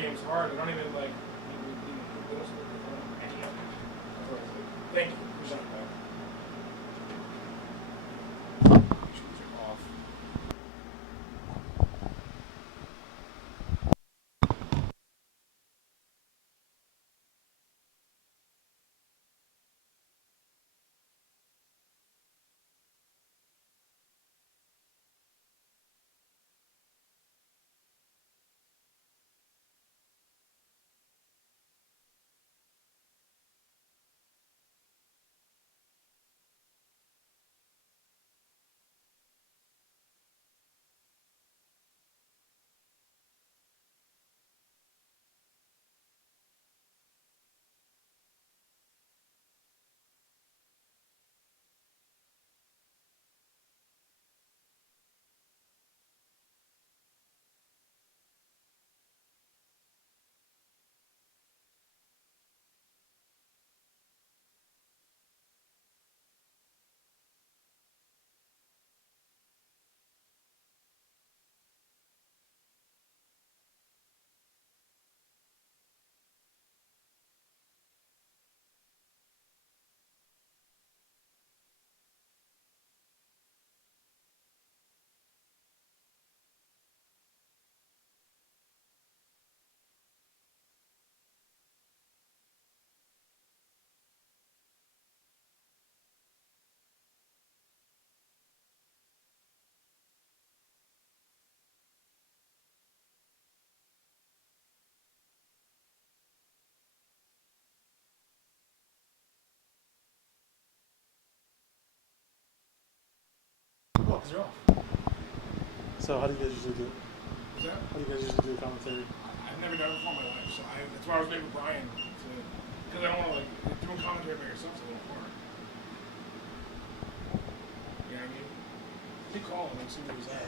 game's hard. I don't even like. Thank you. Oh, because you're off. So how do you guys usually do it? What's that? How do you guys usually do commentary? I've never done it before in my life, so that's why I was making Brian. Because I don't want to, like, doing commentary by yourself is a little hard. You know what I mean? Keep calling and see what he's at.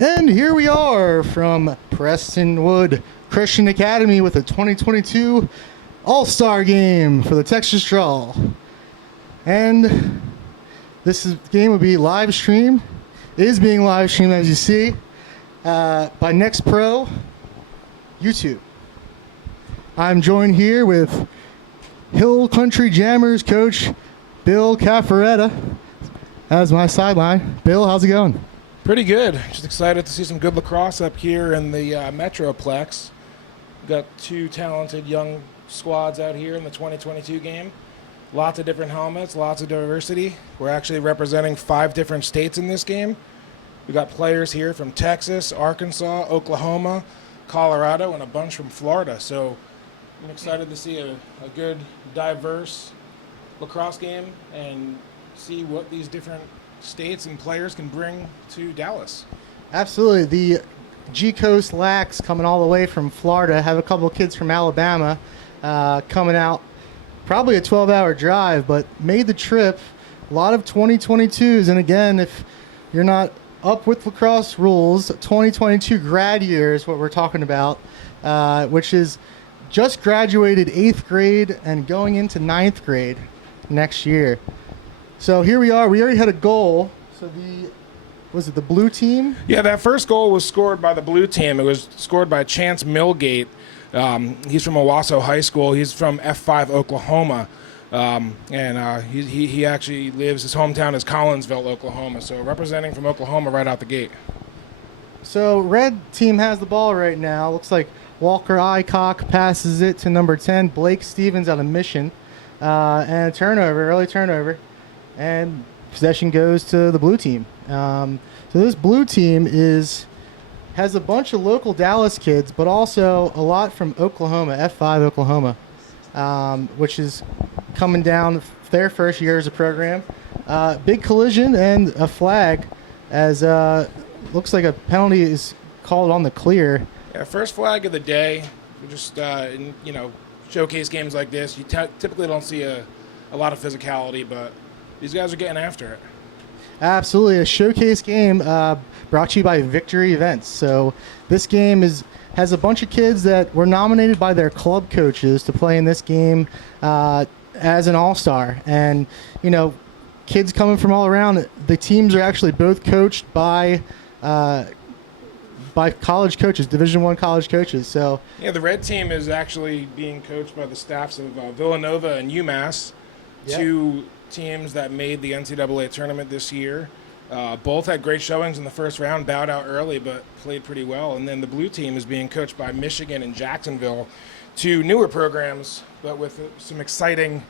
And here we are from Prestonwood Christian Academy with a 2022 All-Star Game for the Texas Draw. And game will be live streamed. It is being live streamed, as you see, by Next Pro YouTube. I'm joined here with Hill Country Jammers coach Bill Caffaretta as my sideline. Bill, how's it going? Pretty good. Just excited to see some good lacrosse up here in the Metroplex. We've got two talented young squads out here in the 2022 game. Lots of different helmets, lots of diversity. We're actually representing 5 different states in this game. We've got players here from Texas, Arkansas, Oklahoma, Colorado, and a bunch from Florida. So I'm excited to see a good, diverse lacrosse game and see what these different states and players can bring to Dallas. Absolutely. The G-Coast Lax coming all the way from Florida. Have a couple of kids from Alabama coming out. Probably a 12-hour drive, but made the trip. A lot of 2022s. And again, if you're not up with lacrosse rules, 2022 grad year is what we're talking about, which is just graduated 8th grade and going into 9th grade next year. So here we are. We already had a goal. So was it the blue team? Yeah, that first goal was scored by the blue team. It was scored by Chance Milgate. He's from Owasso High School. He's from F5 Oklahoma. And he actually lives, his hometown is Collinsville, Oklahoma. So representing from Oklahoma right out the gate. So red team has the ball right now. Looks like Walker Aycock passes it to number 10, Blake Stevens out of Mission. And a turnover, early turnover. And possession goes to the blue team. So this blue team has a bunch of local Dallas kids, but also a lot from Oklahoma, F5 Oklahoma, which is coming down their first year as a program. Big collision and a flag as looks like a penalty is called on the clear. Yeah, first flag of the day. We just, in, showcase games like this, you typically don't see a lot of physicality, but these guys are getting after it. Absolutely. A showcase game brought to you by Victory Events. So this game has a bunch of kids that were nominated by their club coaches to play in this game as an all-star. And, kids coming from all around. The teams are actually both coached by college coaches, Division I college coaches. So yeah, the red team is actually being coached by the staffs of Villanova and UMass, two teams that made the NCAA tournament this year. Both had great showings in the first round, bowed out early, but played pretty well. And then the blue team is being coached by Michigan and Jacksonville, two newer programs, but with some exciting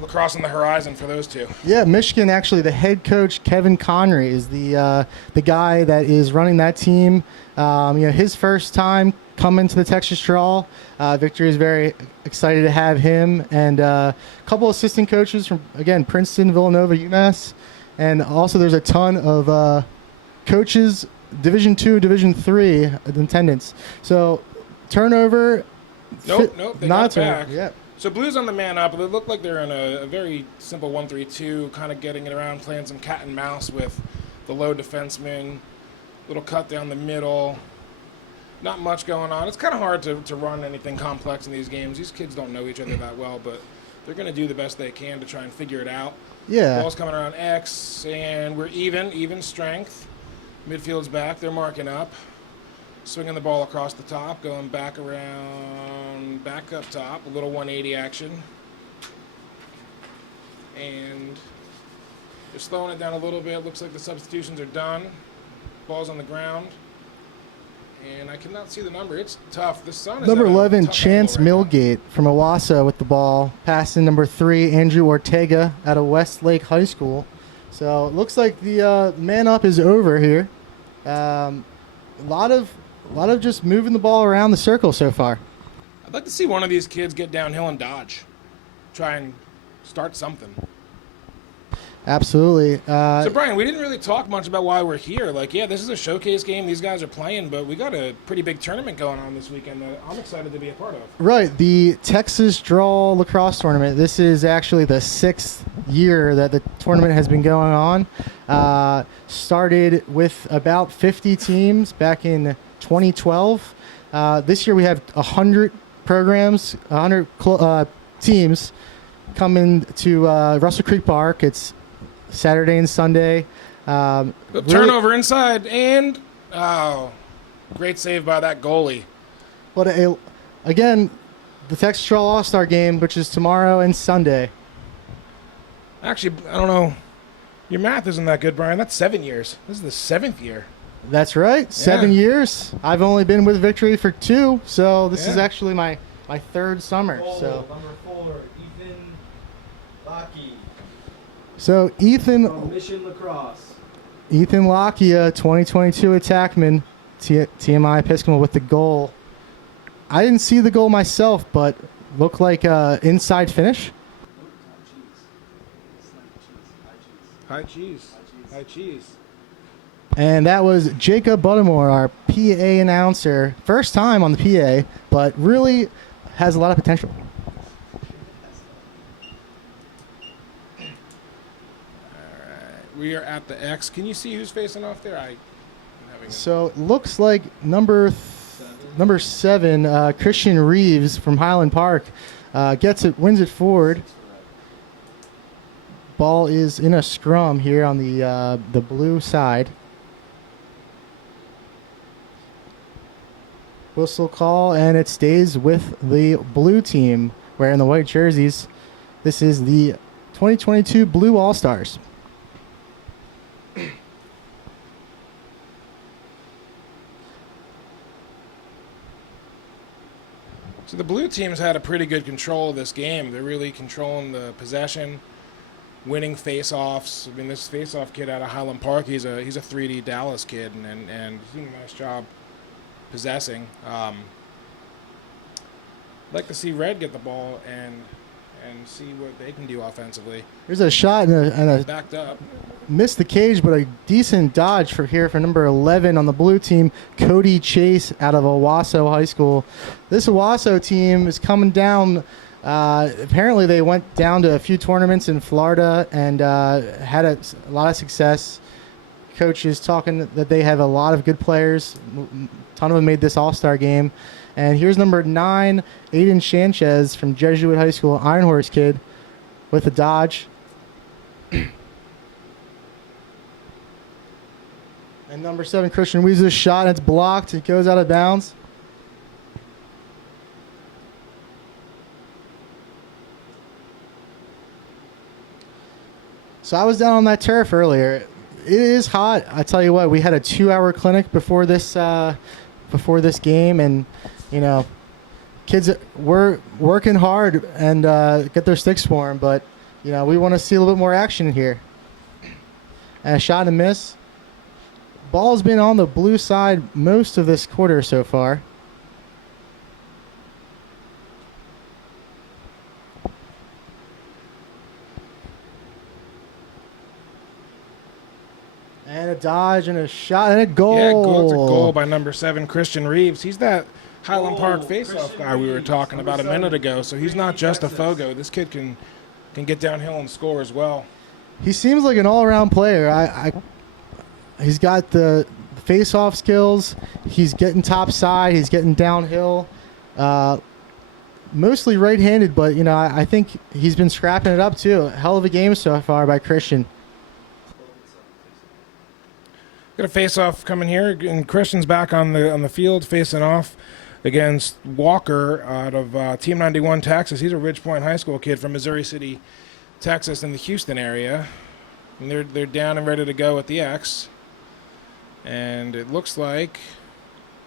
lacrosse on the horizon for those two. Yeah, Michigan, actually, the head coach, Kevin Connery, is the guy that is running that team. His first time coming to the Texas Draw. Victory is very excited to have him, and a couple assistant coaches from, again, Princeton, Villanova, UMass. And also there's a ton of coaches, Division II, Division III in attendance. So turnover. Nope, they got it back. Yeah. So Blues on the man up. They look like they're in a very simple 1-3-2, kind of getting it around, playing some cat and mouse with the low defenseman, little cut down the middle. Not much going on. It's kind of hard to run anything complex in these games. These kids don't know each other that well, but they're going to do the best they can to try and figure it out. Yeah. Ball's coming around X, and we're even strength. Midfield's back. They're marking up. Swinging the ball across the top, going back around, back up top, a little 180 action. And they're slowing it down a little bit. Looks like the substitutions are done. Ball's on the ground. And I cannot see the number. It's tough. The sun is Number at a 11, tough Chance angle right now. Milgate from Owasso with the ball. Passing number 3, Andrew Ortega out of Westlake High School. So it looks like the man up is over here. A lot of just moving the ball around the circle so far. I'd like to see one of these kids get downhill and dodge. Try and start something. Absolutely. So, Brian, we didn't really talk much about why we're here. This is a showcase game. These guys are playing, but we got a pretty big tournament going on this weekend that I'm excited to be a part of. Right. The Texas Draw Lacrosse Tournament. This is actually the 6th year that the tournament has been going on. Started with about 50 teams back in 2012. This year we have 100 programs, 100 teams coming to Russell Creek Park. It's Saturday and Sunday. Turnover inside, and great save by that goalie. But again, the Texas Draw All-Star Game, which is tomorrow and Sunday. Actually, I don't know. Your math isn't that good, Brian. That's 7 years. This is the 7th year. That's right. 7 years. I've only been with Victory for 2, so this is actually my 3rd summer. So number 4, Ethan Lockey So Ethan from Mission Lacrosse. Ethan Lakia, 2022 attackman, TMI Episcopal with the goal. I didn't see the goal myself, but looked like inside finish. High cheese. And that was Jacob Buttermore, our PA announcer. First time on the PA, but really has a lot of potential. We are at the X. Can you see who's facing off there? So it looks like number 7, Christian Reeves from Highland Park, wins it forward. Ball is in a scrum here on the blue side. Whistle call, and it stays with the blue team wearing the white jerseys. This is the 2022 Blue All-Stars. So the blue team's had a pretty good control of this game. They're really controlling the possession, winning face-offs. I mean, this face-off kid out of Highland Park, he's a 3D Dallas kid, and he's doing a nice job possessing. I'd like to see Red get the ball and see what they can do offensively. There's a shot and a Backed up. missed the cage, but a decent dodge for number 11 on the blue team, Cody Chase out of Owasso High School. This Owasso team is coming down. Apparently, they went down to a few tournaments in Florida and had a lot of success. Coach is talking that they have a lot of good players. A ton of them made this All-Star game. And here's number 9, Aiden Sanchez from Jesuit High School, Iron Horse kid, with a dodge. And number 7, Christian Weezer shot, and it's blocked. It goes out of bounds. So I was down on that turf earlier. It is hot. I tell you what, we had a 2-hour clinic before this game, and you know, kids were working hard and get their sticks for them, but you know, we want to see a little bit more action here. And a shot and a miss. Ball's been on the blue side most of this quarter so far. And a dodge and a shot and a goal. Yeah, it's a goal by number 7, Christian Reeves. He's that Highland Park face-off guy we were talking about a minute ago. So he's not just a Fogo. This kid can get downhill and score as well. He seems like an all-around player. He's got the face-off skills. He's getting top side. He's getting downhill. Mostly right-handed, but you know, I think he's been scrapping it up too. Hell of a game so far by Christian. Got a face-off coming here, and Christian's back on the field facing off against Walker out of Team 91 Texas. He's a Ridge Point High School kid from Missouri City, Texas, in the Houston area. And they're down and ready to go at the X. And it looks like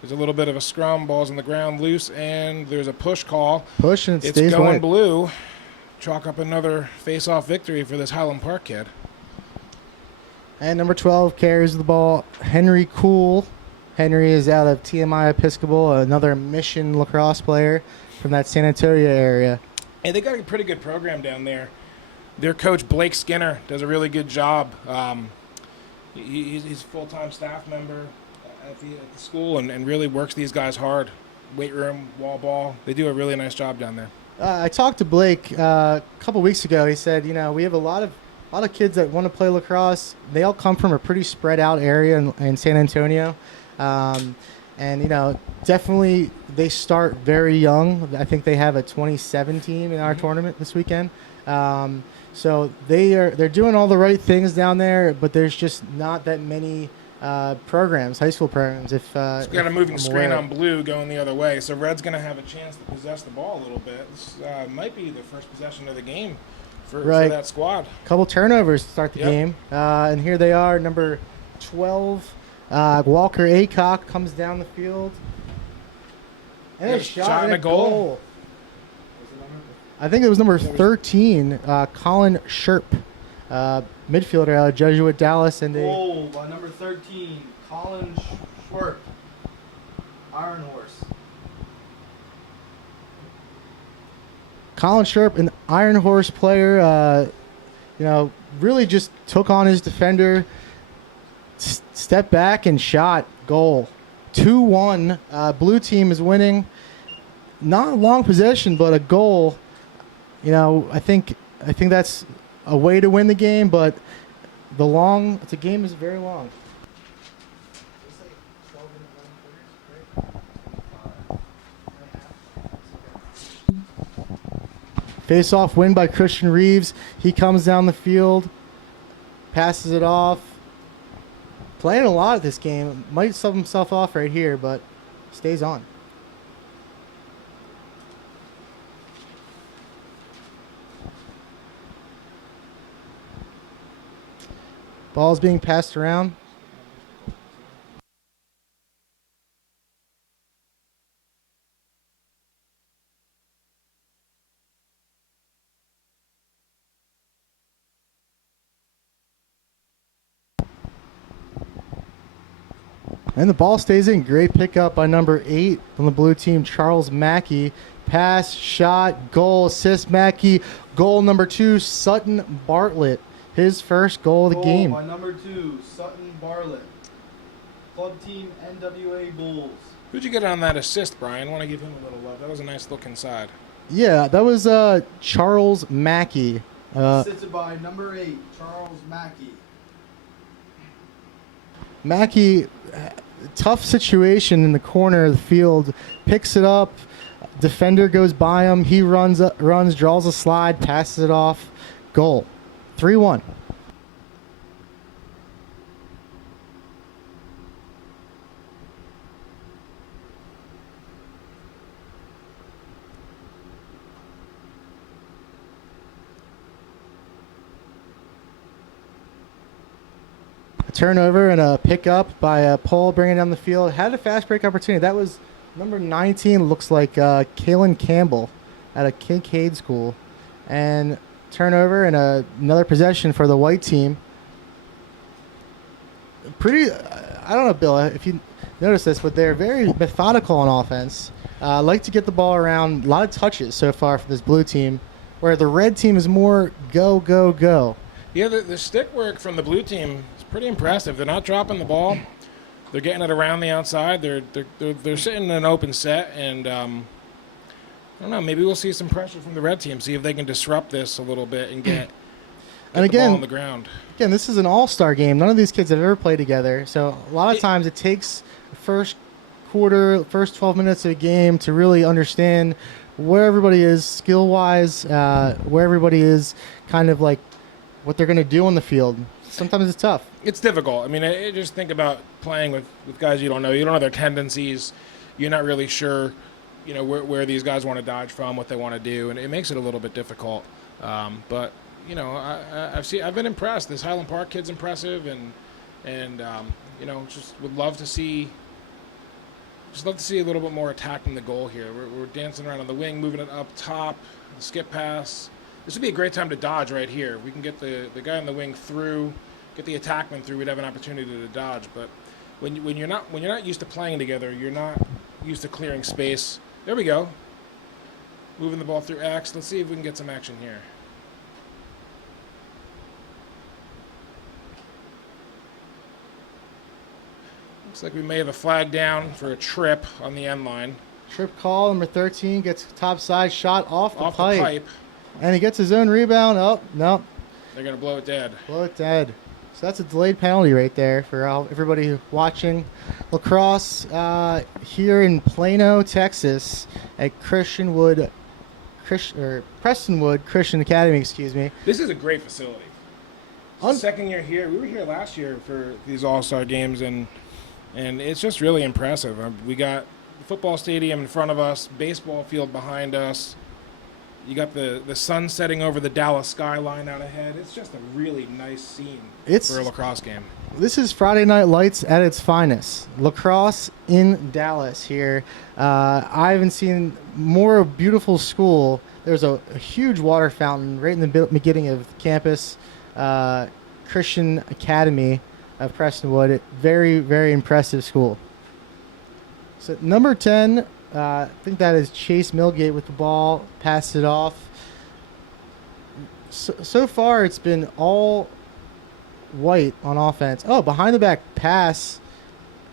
there's a little bit of a scrum. Ball's on the ground loose, and there's a push call. Push and it It's stays going white. blue. Chalk up another face-off victory for this Highland Park kid. And number 12 carries the ball, Henry Cool. Henry is out of TMI Episcopal, another Mission lacrosse player from that San Antonio area. And they got a pretty good program down there. Their coach, Blake Skinner, does a really good job. He's a full-time staff member at the school and really works these guys hard. Weight room, wall ball. They do a really nice job down there. I talked to Blake a couple weeks ago. He said, you know, we have a lot of kids that want to play lacrosse. They all come from a pretty spread out area in San Antonio. And, you know, definitely they start very young. I think they have a 27 team in our tournament this weekend. So they're doing all the right things down there, but there's just not that many programs, high school programs. We've got a moving screen on blue going the other way, so Red's going to have a chance to possess the ball a little bit. This might be the first possession of the game for that squad. Couple turnovers to start the game. And here they are, number 12, Walker Acock comes down the field. And a shot and a goal. I think it was number 13, Colin Sherp, midfielder out of Jesuit Dallas. And Goal by number 13, Colin Schwerp, Iron Horse. Colin Sherp, an Iron Horse player, you know, really just took on his defender, stepped back and shot. Goal. 2-1. Blue team is winning. Not a long possession, but a goal. You know, I think that's a way to win the game, but the game is very long. Face-off win by Christian Reeves. He comes down the field, passes it off. Playing a lot of this game. Might sub himself off right here, but stays on. Ball's being passed around. And the ball stays in. Great pickup by number 8 from the blue team, Charles Mackey. Pass, shot, goal, assist Mackey. Goal number 2, Sutton Bartlett. His first goal of the game. By number 2, Sutton Bartlett. Club team NWA Bulls. Who'd you get on that assist, Brian? I want to give him a little love. That was a nice look inside. Yeah, that was Charles Mackey. Assisted by number 8, Charles Mackey. Mackey, tough situation in the corner of the field, picks it up. Defender goes by him. He runs, draws a slide, passes it off. Goal. 3-1. A turnover and a pickup by Paul bringing down the field. Had a fast break opportunity. That was number 19, looks like Kalen Campbell at a Kincaid school. And turnover and another possession for the white team. Pretty, I don't know, Bill, if you notice this, but they're very methodical on offense. Like to get the ball around. A lot of touches so far for this blue team, where the red team is more go, go, go. Yeah, the stick work from the blue team is pretty impressive. They're not dropping the ball. They're getting it around the outside. They're sitting in an open set, and I don't know. Maybe we'll see some pressure from the red team. See if they can disrupt this a little bit and get and the again, ball on the ground. Again, this is an all-star game. None of these kids have ever played together, so a lot of times it takes the first quarter, first 12 minutes of a game to really understand where everybody is skill-wise, where everybody is kind of like what they're going to do on the field. Sometimes it's tough. It's difficult. I mean, I just think about playing with guys you don't know. You don't know their tendencies. You're not really sure, you know, where these guys want to dodge from, what they want to do, and it makes it a little bit difficult. But you know, I've been impressed. This Highland Park kid's impressive, and you know, just would love to see. Just love to see a little bit more attack in the goal here. We're dancing around on the wing, moving it up top, the skip pass. This would be a great time to dodge right here. We can get the guy on the wing through, get the attackman through. We'd have an opportunity to dodge. But when you're not used to playing together, you're not used to clearing space. There we go. Moving the ball through X. Let's see if we can get some action here. Looks like we may have a flag down for a trip on the end line. Trip call, number 13, gets top side shot off the Off pipe. the pipe. And he gets his own rebound. Oh, no. They're going to blow it dead. Blow it dead. So that's a delayed penalty right there for everybody watching lacrosse here in Plano, Texas at Prestonwood Christian Academy, excuse me. This is a great facility. Second year here. We were here last year for these all-star games, and it's just really impressive. We got the football stadium in front of us, baseball field behind us. You got the sun setting over the Dallas skyline out ahead. It's just a really nice scene for a lacrosse game. This is Friday Night Lights at its finest. Lacrosse in Dallas here. I haven't seen more beautiful school. There's a huge water fountain right in the beginning of campus. Christian Academy of Prestonwood. Very, very impressive school. So number 10, I think that is Chase Milgate with the ball. Passed it off. So far, it's been all white on offense. Oh, behind the back pass.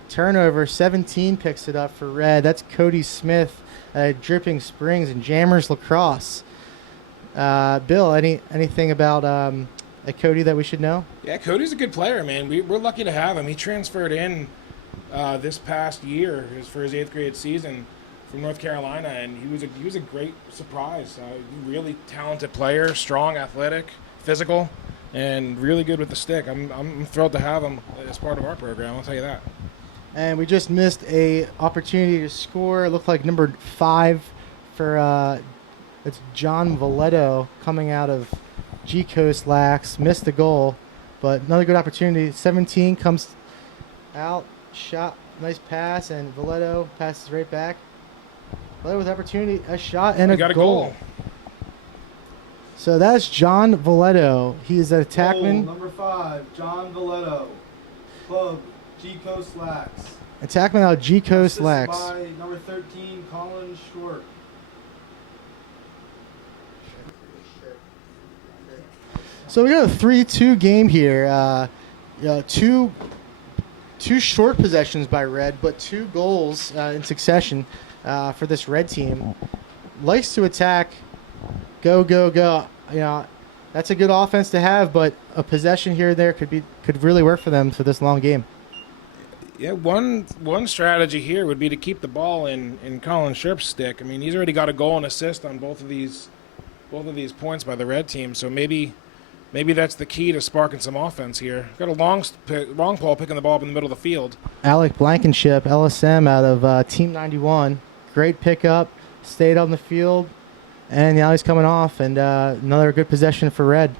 Turnover. 17 picks it up for red. That's Cody Smith, Dripping Springs and Jammers Lacrosse. Bill, anything about Cody that we should know? Yeah, Cody's a good player, man. We're lucky to have him. He transferred in this past year for his 8th grade season from North Carolina, and he was a great surprise. Really talented player, strong, athletic, physical, and really good with the stick. I'm thrilled to have him as part of our program. I'll tell you that. And we just missed a opportunity to score. It looked like number 5 for it's John Valletto coming out of G Coast Lax. Missed the goal, but another good opportunity. 17 comes out, shot, nice pass, and Valletto passes right back. Valletto with opportunity, a shot, and We a got goal. So that's John Valletto. He is an attackman. Goal number 5, John Valletto. Club, G Coast Lax. Attackman out of G Coast Assisted Lax. by number 13, Colin Schwartz. So we got a 3-2 game here. Two short possessions by Red, but 2 goals in succession for this Red team. Likes to attack, go, go, go. You know, that's a good offense to have, but a possession here and there could really work for them for this long game. Yeah, one strategy here would be to keep the ball in Colin Sherp's stick. I mean, he's already got a goal and assist on both of these points by the Red team. So maybe that's the key to sparking some offense here. Got a long Paul picking the ball up in the middle of the field. Alec Blankenship, LSM out of Team 91. Great pickup, stayed on the field, and now he's coming off, and another good possession for Red.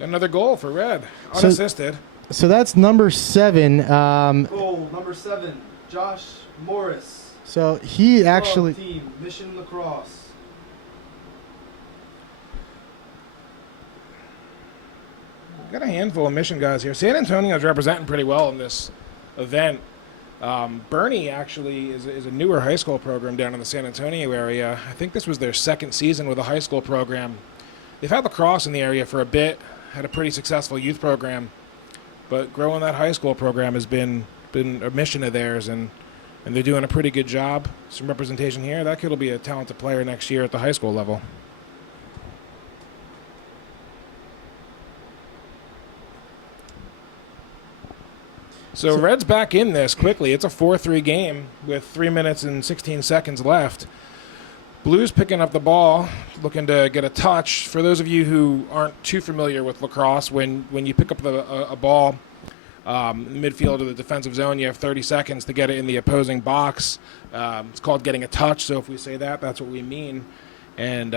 Got another goal for Red, So- unassisted. So that's number 7. Goal number 7, Josh Morris. So he Club actually, team, Mission Lacrosse. Got a handful of mission guys here. San Antonio's representing pretty well in this event. Bernie actually is a newer high school program down in the San Antonio area. I think this was their second season with a high school program. They've had lacrosse in the area for a bit, had a pretty successful youth program, but growing that high school program has been a mission of theirs, and they're doing a pretty good job. Some representation here. That kid will be a talented player next year at the high school level. So Red's back in this quickly. It's a 4-3 game with 3 minutes and 16 seconds left. Blues picking up the ball, looking to get a touch. For those of you who aren't too familiar with lacrosse, when you pick up a ball in the midfield of the defensive zone, you have 30 seconds to get it in the opposing box. It's called getting a touch, so if we say that, that's what we mean. And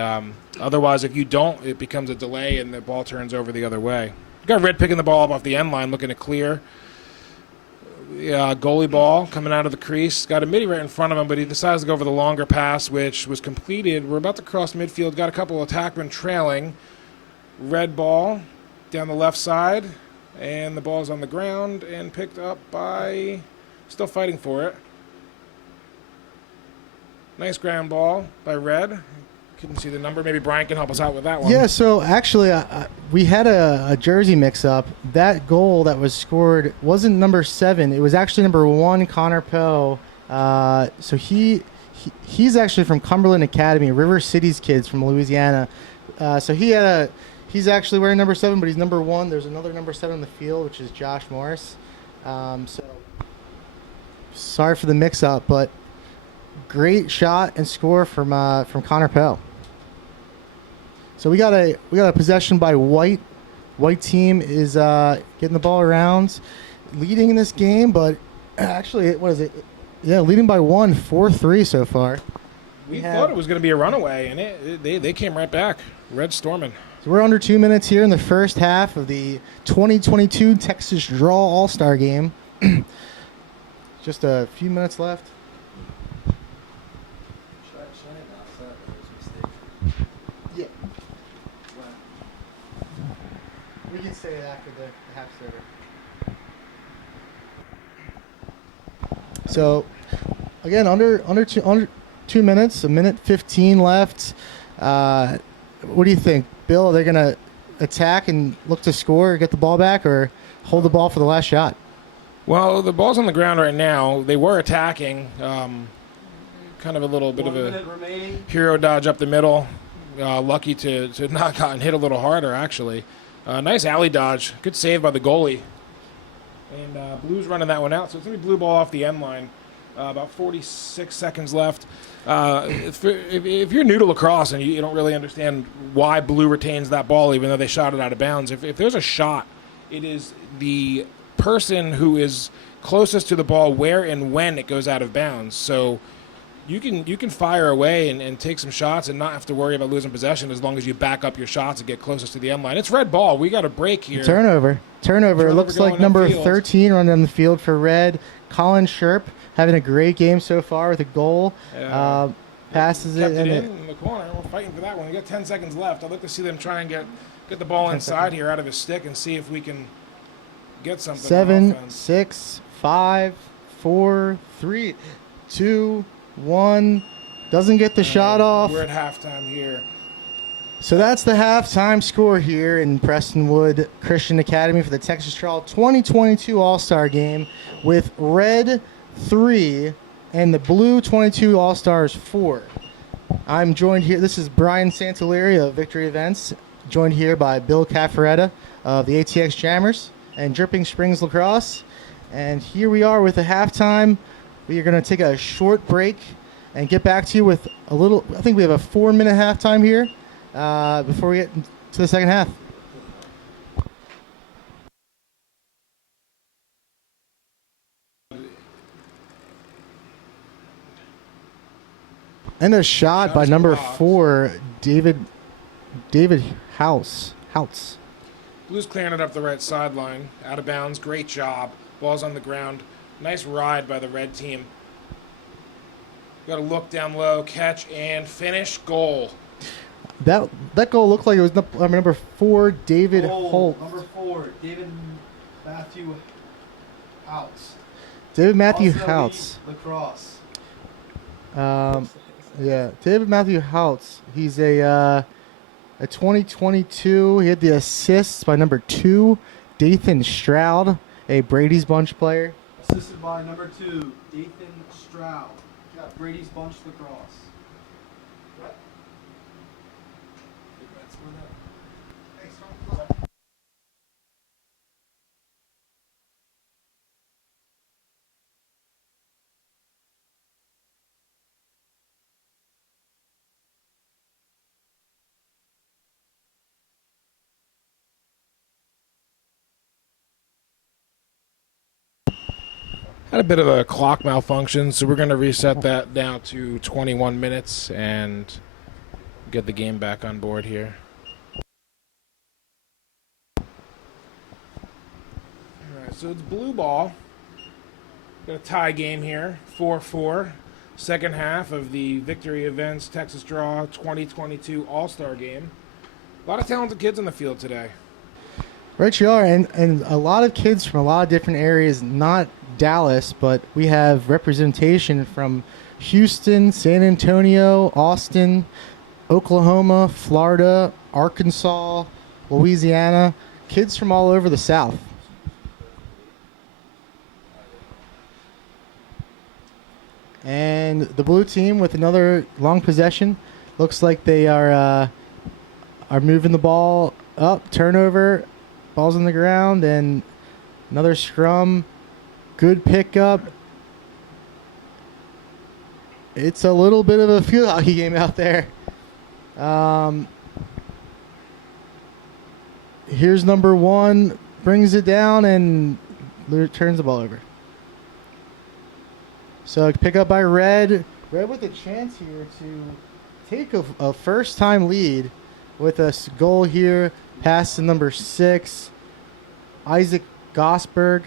otherwise, if you don't, it becomes a delay and the ball turns over the other way. Got Red picking the ball up off the end line, looking to clear. Goalie ball coming out of the crease. Got a midi right in front of him, but he decides to go for the longer pass, which was completed. We're about to cross midfield. Got a couple of attackmen trailing. Red ball down the left side, and the ball's on the ground and picked up by, still fighting for it. Nice ground ball by Red. Couldn't see the number. Maybe Brian can help us out with that one. yeah, so actually we had a jersey mix-up. That goal that was scored wasn't number 7. It was actually number 1, Connor Poe. So he's actually from Cumberland Academy, River City's kids from Louisiana. So he's actually wearing number 7, but he's number 1. There's another number 7 in the field, which is Josh Morris. So sorry for the mix-up, but great shot and score from Connor Poe. So we got a possession by White. White team is getting the ball around, leading in this game, but actually, what is it? Yeah, leading by 1, 4-3 so far. We thought it was going to be a runaway, and they came right back. Red storming. So we're under 2 minutes here in the first half of the 2022 Texas Draw All-Star Game. Just a few minutes left. Yeah. We can say it after the half server. So, again, under 2 minutes, a minute 15 left. What do you think, Bill? Are they going to attack and look to score, or get the ball back, or hold the ball for the last shot? Well, the ball's on the ground right now. They were attacking. Kind of a little bit of a hero dodge up the middle. Lucky to not gotten hit a little harder, actually. Nice alley dodge. Good save by the goalie. And Blues running that one out. So it's going to be blue ball off the end line. About 46 seconds left. If you're new to lacrosse and you don't really understand why blue retains that ball, even though they shot it out of bounds, if there's a shot, it is the person who is closest to the ball where and when it goes out of bounds. So you can fire away and take some shots and not have to worry about losing possession as long as you back up your shots and get closest to the end line. It's red ball. We got a break here. Turnover. It looks like going number upfield. 13 running down the field for red. Colin Sherp having a great game so far with a goal. Yeah. Passes Kept it. it in the corner. We're fighting for that one. We got 10 seconds left. I'd like to see them try and get the ball inside here out of his stick and see if we can get something. 7, on offense. 6, 5, 4, 3, 2, 1. Doesn't get the shot off. We're at halftime here. So that's the halftime score here in Prestonwood Christian Academy for the Texas Trawl 2022 All-Star Game, with red 3 and the blue 22 All-Stars 4. I'm joined here. This is Brian Santaleri of Victory Events, joined here by Bill Caffaretta of the ATX Jammers and Dripping Springs Lacrosse. And here we are with the halftime. We are going to take a short break and get back to you with a little. I think we have a 4-minute halftime here before we get to the second half. And a shot by is number blocked. 4, David House. Blues clearing it up the right sideline. Out of bounds. Great job. Ball's on the ground. Nice ride by the red team. Got to look down low, catch, and finish. Goal. That goal looked like it was number 4, David Goal, Holt. Number 4, David Matthew House. David Matthew Also House. Lacrosse. Yeah, David Matthew House. He's a 2022. He had the assists by number 2, Dathan Stroud, a Brady's Bunch player. Assisted by number 2, Dathan Stroud. Brady's Bunch Lacrosse. Had a bit of a clock malfunction, so we're going to reset that down to 21 minutes and get the game back on board here. All right, so it's blue ball. Got a tie game here, 4-4. Second half of the Victory Events Texas Draw 2022 All-Star Game. A lot of talented kids on the field today. Right, you are, and a lot of kids from a lot of different areas, not Dallas, but we have representation from Houston, San Antonio, Austin, Oklahoma, Florida, Arkansas, Louisiana, kids from all over the South. And the blue team with another long possession. Looks like they are moving the ball up, turnover. Ball's on the ground, and another scrum. Good pickup. It's a little bit of a field hockey game out there. Here's number 1. Brings it down and turns the ball over. So pick up by Red. Red with a chance here to take a first-time lead with a goal here. Pass to number 6, Isaac Gosberg.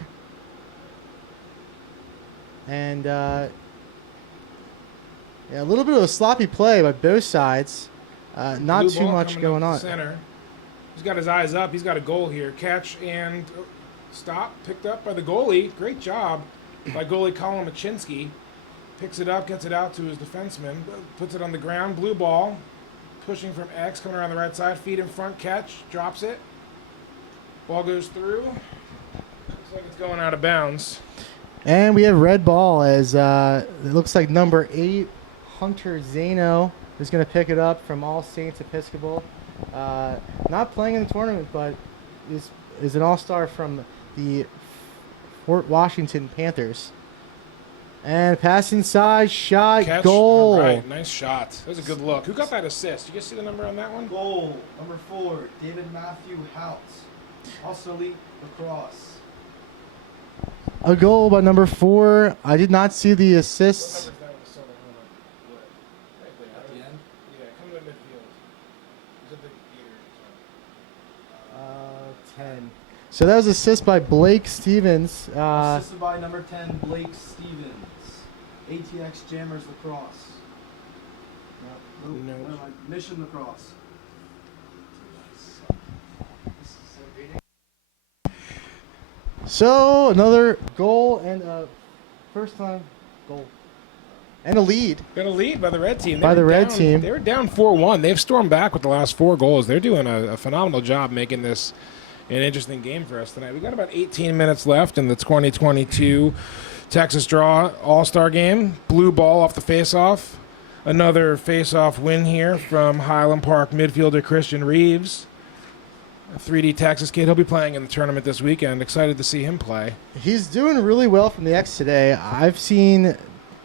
And yeah, a little bit of a sloppy play by both sides. Not Blue too ball much coming going up on. the center. He's got his eyes up. He's got a goal here. Catch and stop. Picked up by the goalie. Great job by goalie Colin Machinsky. Picks it up, gets it out to his defenseman. Puts it on the ground. Blue ball. Pushing from X, coming around the right side. Feet in front, catch. Drops it. Ball goes through. Looks like it's going out of bounds. And we have red ball as it looks like number 8, Hunter Zano, is going to pick it up from All Saints Episcopal. Not playing in the tournament, but is an all-star from the Fort Washington Panthers. And pass inside, shot, Catch. goal. All right, nice shot. That was a good look. Who got that assist? You guys see the number on that one? Goal number 4, David Matthew Hout. Also elite lacrosse. A goal by number 4. I did not see the assist. What number is that with the silver helmet? Right there. At the end? Yeah, come to midfield. He's a big eater. 10. So that was assist by Blake Stevens. Assisted by number 10, Blake Stevens. ATX Jammers Lacrosse. No. Mission Lacrosse. So another goal and a first time goal. And a lead. Got a lead by the red team. By the red down- team. They were down 4-1. They've stormed back with the last 4 goals. They're doing a phenomenal job making this an interesting game for us tonight. We got about 18 minutes left in the 2022 Texas Draw All-Star Game. Blue ball off the face-off. Another face-off win here from Highland Park midfielder Christian Reeves. A 3D Texas kid. He'll be playing in the tournament this weekend. Excited to see him play. He's doing really well from the X today. I've seen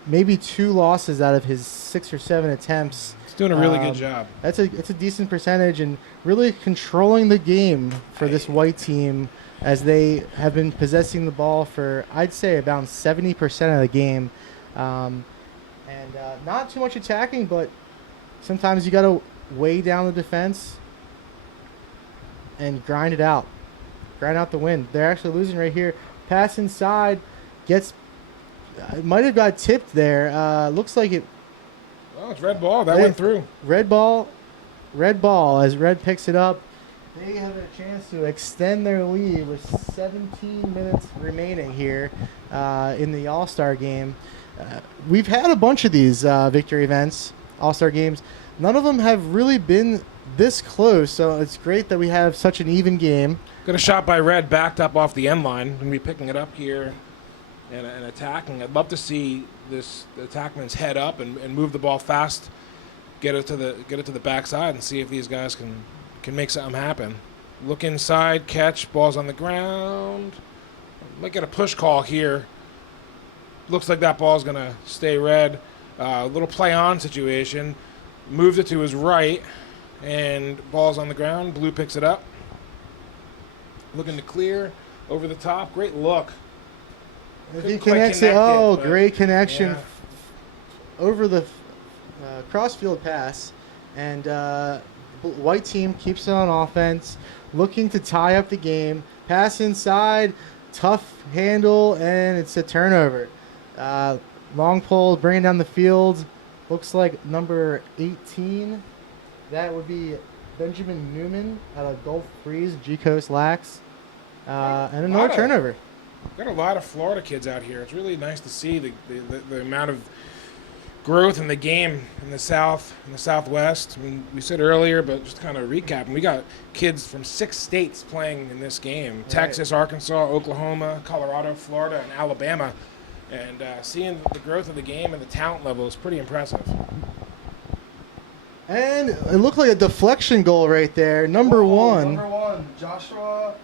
maybe 2 losses out of his 6 or 7 attempts. He's doing a really good job. It's a decent percentage and really controlling the game for this white team as they have been possessing the ball for, I'd say, about 70% of the game. Not too much attacking, but sometimes you got to weigh down the defense and grind it out. Grind out the win. They're actually losing right here. Pass inside. Might have got tipped there. Looks like it. Oh, it's red ball. That went through. Red ball as Red picks it up. They have a chance to extend their lead with 17 minutes remaining here in the All-Star game. We've had a bunch of these victory events, All-Star games. None of them have really been this close, so it's great that we have such an even game. Got a shot by Red, backed up off the end line. Going to be picking it up here and attacking. I'd love to see the attackman's head up and move the ball fast, get it to the backside, and see if these guys can make something happen. Look inside, catch, ball's on the ground. Might get a push call here. Looks like that ball's going to stay Red. Little play-on situation. Moved it to his right, and ball's on the ground. Blue picks it up. Looking to clear over the top. Great look. He Couldn't quite connects it. connect Oh, but- great connection Yeah. over the crossfield pass. And white team keeps it on offense, looking to tie up the game. Pass inside, tough handle, and it's a turnover. Long pole bringing down the field. Looks like number 18. That would be Benjamin Newman out of Gulf Breeze, G-Coast Lax. And another Lot of- turnover. Got a lot of Florida kids out here. It's really nice to see the amount of growth in the game in the South, in the Southwest. I mean, we said earlier, but just kind of recapping, we got kids from 6 states playing in this game. Right. Texas, Arkansas, Oklahoma, Colorado, Florida, and Alabama. And seeing the growth of the game and the talent level is pretty impressive. And it looked like a deflection goal right there. Number one, Number 1, Joshua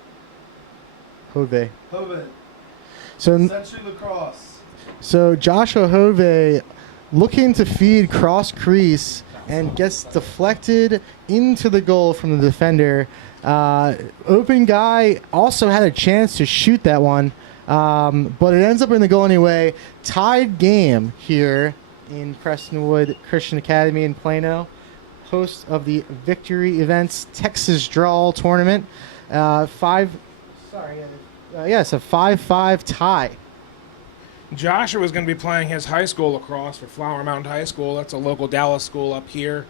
Hove. Hoven. So Century Lacrosse. Joshua Hove looking to feed cross crease and gets deflected into the goal from the defender. Open guy also had a chance to shoot that one, but it ends up in the goal anyway. Tied game here in Prestonwood Christian Academy in Plano, host of the Victory Events Texas Draw Tournament. It's a 5-5 tie. Joshua is going to be playing his high school lacrosse for Flower Mound High School. That's a local Dallas school up here.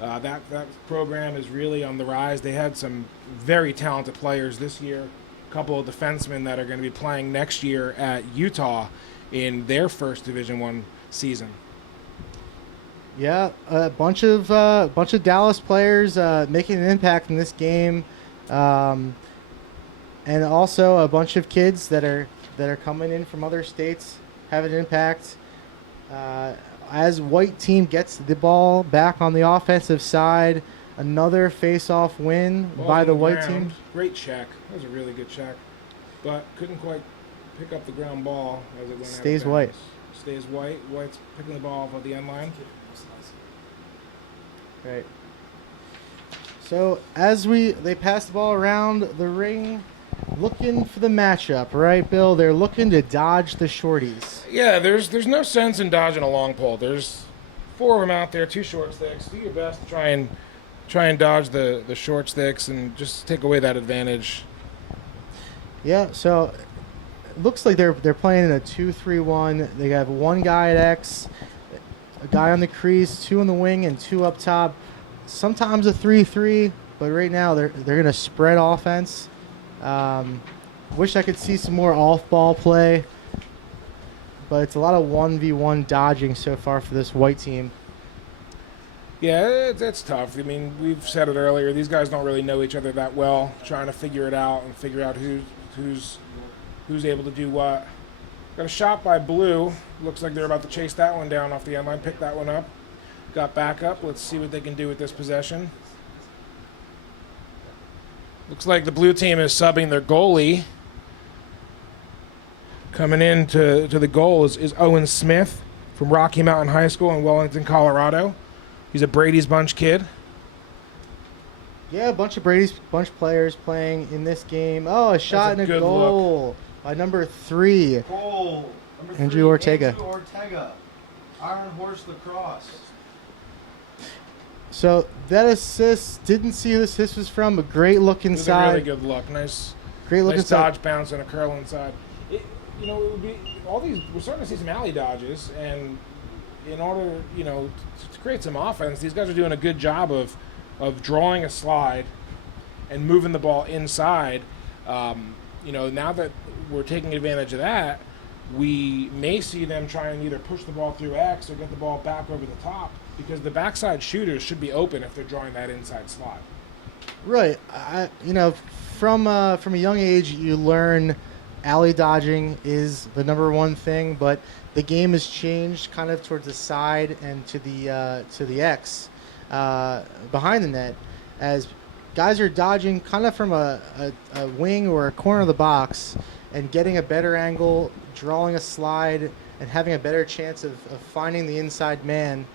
That program is really on the rise. They had some very talented players this year. A couple of defensemen that are going to be playing next year at Utah in their first Division I season. Yeah, a bunch of Dallas players making an impact in this game, and also a bunch of kids that are coming in from other states have an impact. As white team gets the ball back on the offensive side, another face-off win Ball's by on the white ground. team. Great check. That was a really good check, but couldn't quite pick up the ground ball as it went Stays out of white. bounds. Stays white. White's picking the ball off of the end line. Right. So as they pass the ball around the ring, looking for the matchup, right, Bill? They're looking to dodge the shorties. Yeah, there's no sense in dodging a long pole. There's 4 of them out there, 2 short sticks. Do your best to try and dodge the short sticks and just take away that advantage. Yeah. So it looks like they're playing in a 2-3-1. They have 1 guy at X, a guy on the crease, 2 in the wing, and 2 up top. Sometimes a 3-3, but right now they're gonna spread offense. Wish I could see some more off-ball play, but it's a lot of 1v1 dodging so far for this white team. Yeah, it's tough. I mean, we've said it earlier. These guys don't really know each other that well. Trying to figure it out and figure out who's able to do what. Got a shot by Blue. Looks like they're about to chase that one down off the end line. Pick that one up. Got back up. Let's see what they can do with this possession. Looks like the blue team is subbing their goalie. Coming in to the goal is Owen Smith from Rocky Mountain High School in Wellington, Colorado. He's a Brady's Bunch kid. Yeah, a bunch of Brady's Bunch players playing in this game. Oh, a shot and a good goal by number 3. Goal. Number Andrew 3, Ortega. Andrew Ortega. Iron Horse Lacrosse. So that assist, didn't see who the assist was from, a great look It was a inside. really good look. Nice Great look nice inside. dodge bounce and a curl inside. It would be all these. We're starting to see some alley dodges, and in order, to create some offense, these guys are doing a good job of drawing a slide and moving the ball inside. Now that we're taking advantage of that, we may see them try and either push the ball through X or get the ball back over the top, because the backside shooters should be open if they're drawing that inside slide. Right. From a young age, you learn alley dodging is the number one thing, but the game has changed kind of towards the side and to the X behind the net, as guys are dodging kind of from a wing or a corner of the box and getting a better angle, drawing a slide, and having a better chance of finding the inside man,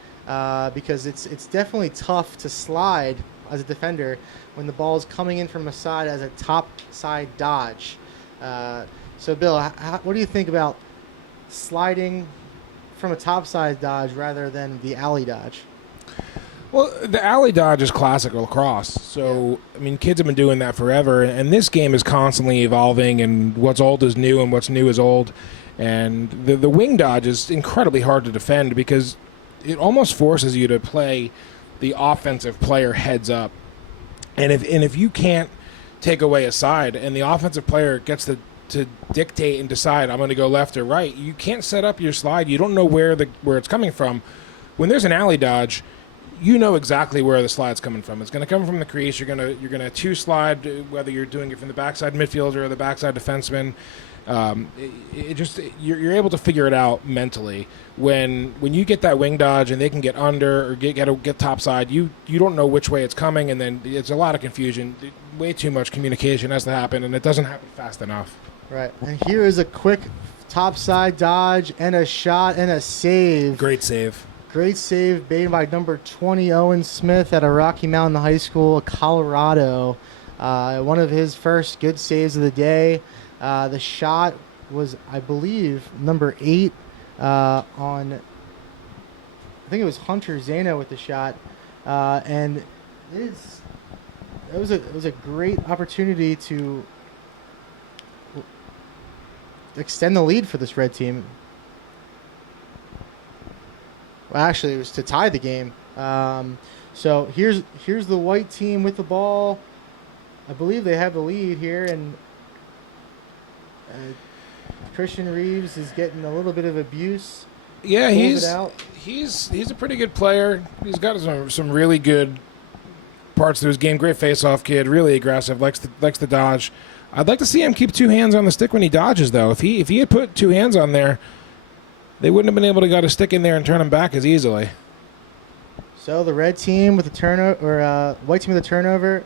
because it's definitely tough to slide as a defender when the ball is coming in from a side as a top side dodge. So, Bill, what do you think about sliding from a top side dodge rather than the alley dodge? Well, the alley dodge is classic lacrosse. So, I mean, kids have been doing that forever, and this game is constantly evolving, and what's old is new, and what's new is old. And the wing dodge is incredibly hard to defend because it almost forces you to play the offensive player heads up. And if you can't take away a side, and the offensive player gets to dictate and decide, I'm going to go left or right, you can't set up your slide. You don't know where it's coming from. When there's an alley dodge, you know exactly where the slide's coming from. It's going to come from the crease. You're going to two slide, whether you're doing it from the backside midfielder or the backside defenseman. You're able to figure it out mentally. When you get that wing dodge and they can get under or get top side, you don't know which way it's coming, and then it's a lot of confusion. Way too much communication has to happen, and it doesn't happen fast enough. Right. And here is a quick top side dodge and a shot and a save. Great save. Great save made by number 20, Owen Smith, out of Rocky Mountain High School, Colorado. One of his first good saves of the day. The shot was, I believe, number 8 on, I think it was Hunter Zano with the shot. And it was a great opportunity to extend the lead for this red team. Well, actually, it was to tie the game. So here's the white team with the ball. I believe they have the lead here, and Christian Reeves is getting a little bit of abuse. Yeah, he's he's a pretty good player. He's got some really good parts to his game. Great face-off kid, really aggressive, likes to dodge. I'd like to see him keep 2 hands on the stick when he dodges, though. If he had put 2 hands on there, they wouldn't have been able to get a stick in there and turn him back as easily. So the red team with the turnover, or white team with the turnover,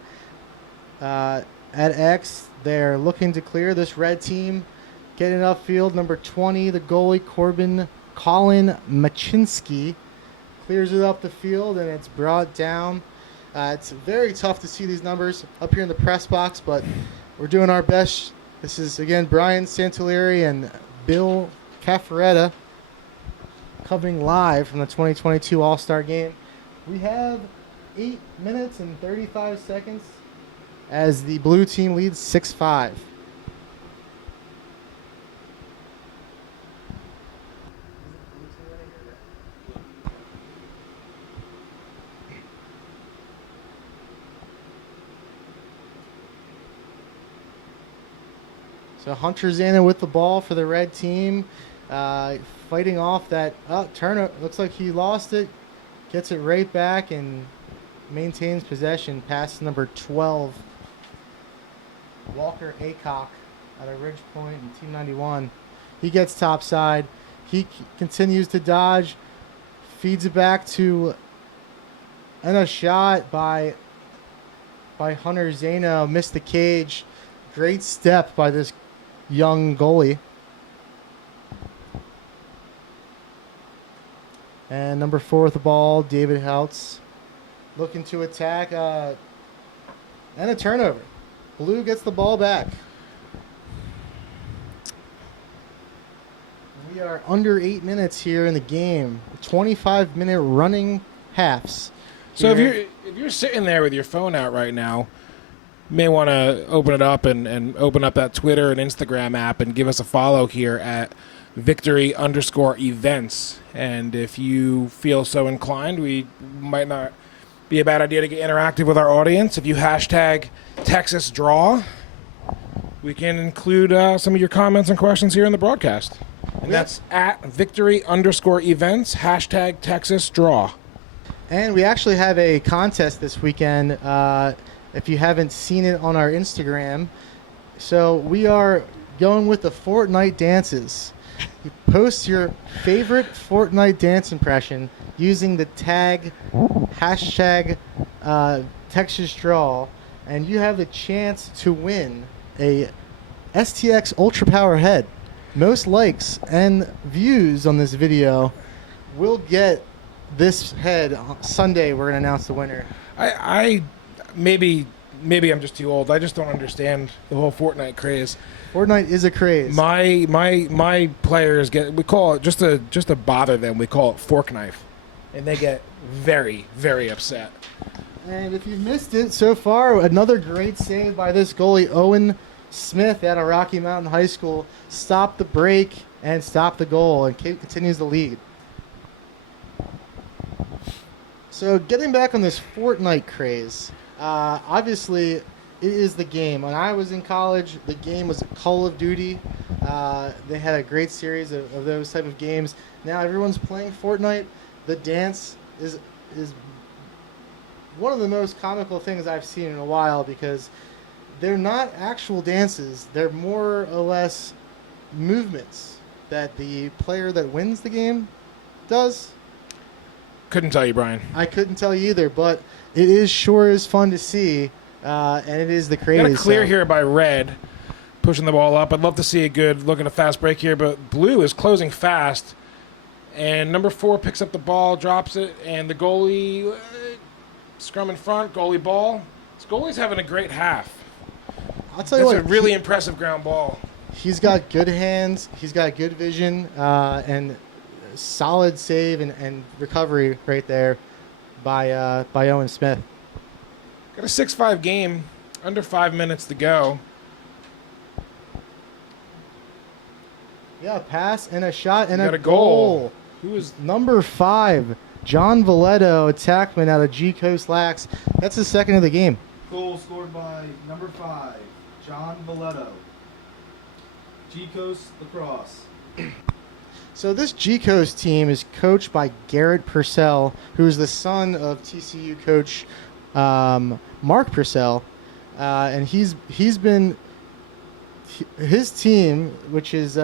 at X, they're looking to clear. This red team Getting upfield, number 20, the goalie, Colin Machinsky, clears it up the field, and it's brought down. It's very tough to see these numbers up here in the press box, but we're doing our best. This is, again, Brian Santilleri and Bill Caffaretta coming live from the 2022 All-Star Game. We have 8 minutes and 35 seconds as the blue team leads 6-5. So Hunter Zana with the ball for the red team, fighting off that turnover. Looks like he lost it, gets it right back and maintains possession. Pass number 12, Walker Acock out of Ridge Point in Team 91. He gets topside. He continues to dodge, feeds it back to, and a shot by Hunter Zana. Missed the cage. Great step by this young goalie. And number 4 with the ball, David Houtz, looking to attack, and a turnover. Blue gets the ball back. We are under 8 minutes here in the game. 25-minute running halves. So here. if you're sitting there with your phone out right now, you may want to open it up and open up that Twitter and Instagram app and give us a follow here at victory_events. And if you feel so inclined, we might not be a bad idea to get interactive with our audience. If you hashtag Texas Draw, we can include some of your comments and questions here in the broadcast. And that's at victory_events, hashtag Texas Draw. And we actually have a contest this weekend, if you haven't seen it on our Instagram. So we are going with the Fortnite dances. You post your favorite Fortnite dance impression using the tag hashtag Texas Draw, and you have the chance to win a STX Ultra Power head. Most likes and views on this video will get this head. Sunday we're going to announce the winner. I maybe I'm just too old. I just don't understand the whole Fortnite craze. Fortnite is a craze. My players we call it just to bother them. We call it fork knife, and they get very, very upset. And if you missed it so far, another great save by this goalie, Owen Smith, out of Rocky Mountain High School. Stopped the break and stopped the goal, and continues the lead. So getting back on this Fortnite craze, obviously it is the game. When I was in college, the game was Call of Duty. They had a great series of those type of games. Now everyone's playing Fortnite. The dance is one of the most comical things I've seen in a while, because they're not actual dances. They're more or less movements that the player that wins the game does. Couldn't tell you, Brian. I couldn't tell you either, but it is sure is fun to see, and it is the craze. Got a clear here by red, pushing the ball up. I'd love to see a good look at a fast break here, but blue is closing fast, and number 4 picks up the ball, drops it, and the goalie scrum in front, goalie ball. This goalie's having a great half. I'll tell you That's what, a really impressive ground ball. He's got good hands. He's got good vision, and solid save and recovery right there by Owen Smith. Got a 6-5 game, under 5 minutes to go. Yeah, pass and a shot and Got a a goal. Who is number 5? John Valetto, attackman out of G Coast Lax. That's the second of the game. Goal scored by number 5, John Valetto. G Coast Lacrosse. So this G Coast team is coached by Garrett Purcell, who is the son of TCU coach Mark Purcell, and his team, which is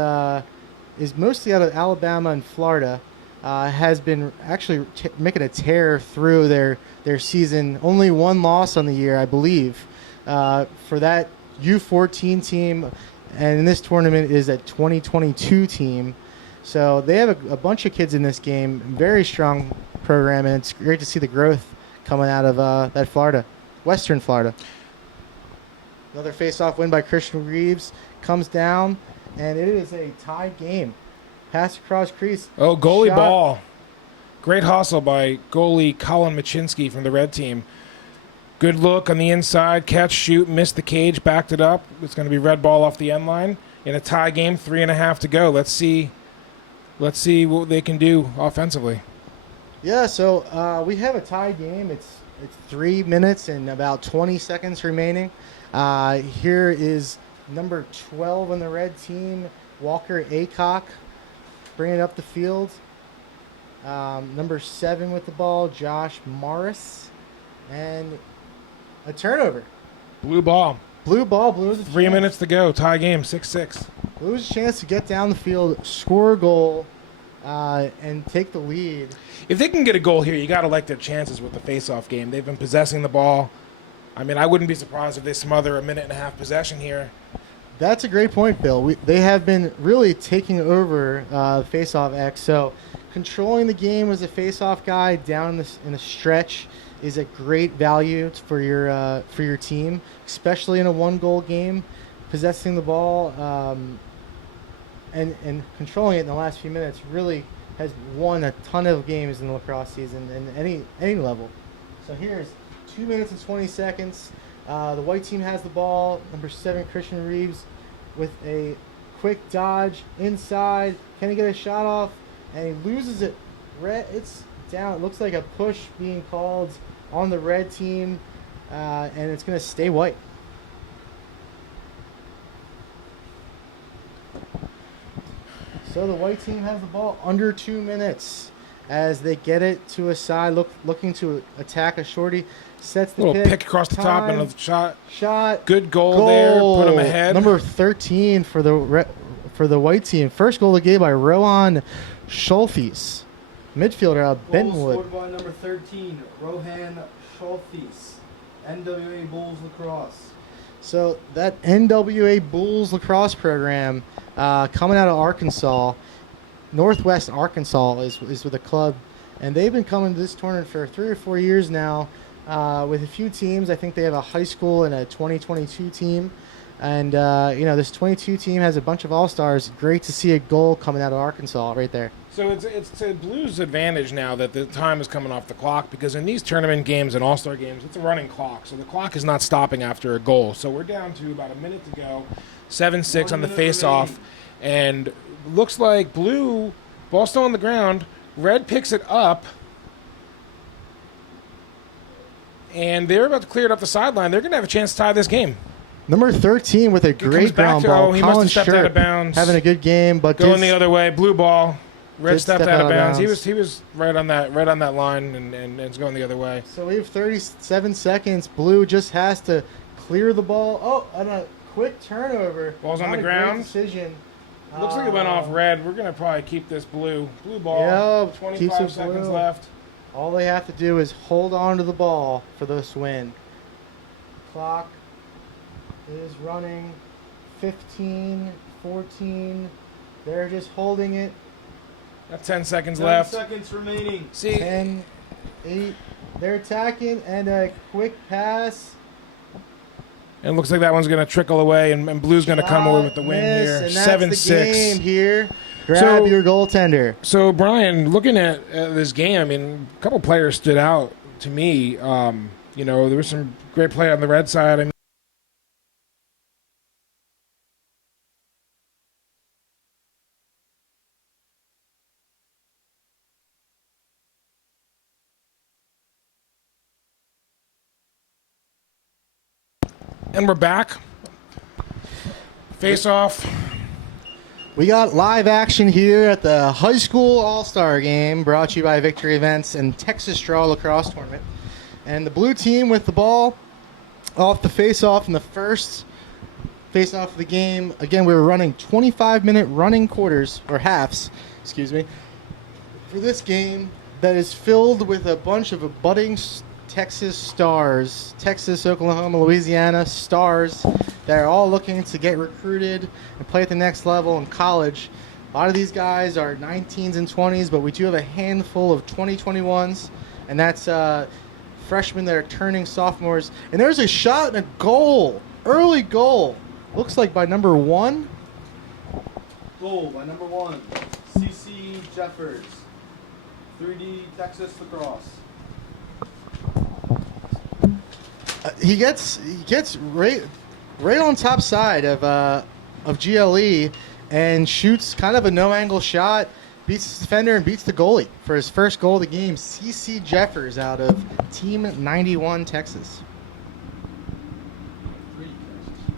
mostly out of Alabama and Florida, has been actually making a tear through their season. Only one loss on the year, I believe, for that U14 team. and in this tournament is a 2022 team. So they have a bunch of kids in this game. Very strong program, and it's great to see the growth coming out of that Florida, Western Florida. Another face-off win by Christian Reeves comes down, and it is a tied game. Pass across crease. Oh, goalie Shot. ball. Great hustle by goalie Colin Machinsky from the red team. Good look on the inside, catch, shoot, missed the cage, backed it up. It's going to be red ball off the end line. In a tie game, 3.5 to go. Let's see what they can do offensively. Yeah, so we have a tie game. It's 3 minutes and about 20 seconds remaining. Here is number 12 on the red team, Walker Acock, bringing it up the field. Number 7 with the ball, Josh Morris, and a turnover. Blue ball. Blue ball. Blues a 3 chance. minutes to go. Tie game, 6-6. Blues a chance to get down the field, score a goal, and take the lead. If they can get a goal here, you got to like their chances with the face-off game. They've been possessing the ball. I mean, I wouldn't be surprised if they smother a 1.5-minute possession here. That's a great point, Bill. They have been really taking over face-off X. So controlling the game as a face-off guy down in the stretch is a great value for your team, especially in a 1-goal game. Possessing the ball and controlling it in the last few minutes really has won a ton of games in the lacrosse season in any level. So here's 2 minutes and 20 seconds. The white team has the ball. Number 7, Christian Reeves, with a quick dodge inside. Can he get a shot off? And he loses it. It's down. It looks like a push being called on the red team, and it's going to stay white. So the white team has the ball under 2 minutes as they get it to a side, looking to attack a shorty. Sets the Little pick across the top and a shot. Shot. Good goal there. Put them ahead. Number 13 for the white team. First goal of the game by Rohan Schulfes, midfielder out of Goal Bentonwood. scored by number 13, Rohan Schulfes, NWA Bulls Lacrosse. So that NWA Bulls lacrosse program coming out of Arkansas, Northwest Arkansas is with the club, and they've been coming to this tournament for 3 or 4 years now with a few teams. I think they have a high school and a 2022 team, and this 22 team has a bunch of all-stars. Great to see a goal coming out of Arkansas right there. So it's to Blues' advantage now that the time is coming off the clock, because in these tournament games and all-star games, it's a running clock. So the clock is not stopping after a goal. So we're down to about a minute to go, 7-6 on the face-off. And looks like Blue, ball still on the ground, Red picks it up. And they're about to clear it up the sideline. They're going to have a chance to tie this game. Number 13 with a great ground ball. He must Colin have stepped out of Scherp bounds. having a good game, but Going the other way, blue ball. Red Did stepped step out of bounds. bounds. He was right on that line, and it's going the other way. So we have 37 seconds. Blue just has to clear the ball. Oh, and a quick turnover. Ball's on Not the a great ground. Decision. Looks like it went off red. We're going to probably keep this blue. Blue ball. Yep, 25 keeps it seconds blue. left. All they have to do is hold on to the ball for this win. Clock is running. 15, 14. They're just holding it. Got 10 seconds 10 left. seconds remaining. See, 10, 8. They're attacking, and a quick pass. and it looks like that one's going to trickle away, and Blue's going to come away with the win Miss, here. and that's the game 7-6. here. Grab So- your goaltender. So, Brian, looking at this game, I mean, a couple players stood out to me. There was some great play on the red side. I mean, and we're back. Face off. We got live action here at the High School All-Star Game, brought to you by Victory Events and Texas Straw Lacrosse Tournament. And the blue team with the ball off the face-off in the first face-off of the game. Again, we were running 25-minute running quarters, or halves, excuse me, for this game that is filled with a bunch of budding Texas Stars, Texas, Oklahoma, Louisiana Stars that are all looking to get recruited and play at the next level in college. A lot of these guys are 19s and 20s, but we do have a handful of 2021s, and that's freshmen that are turning sophomores. And there's a shot and a goal, early goal. Looks like by number 1. Goal by number 1, CC Jeffers, 3D Texas Lacrosse. He gets right on top side of GLE and shoots kind of a no-angle shot, beats the defender and beats the goalie for his first goal of the game. CC Jeffers out of Team 91 Texas.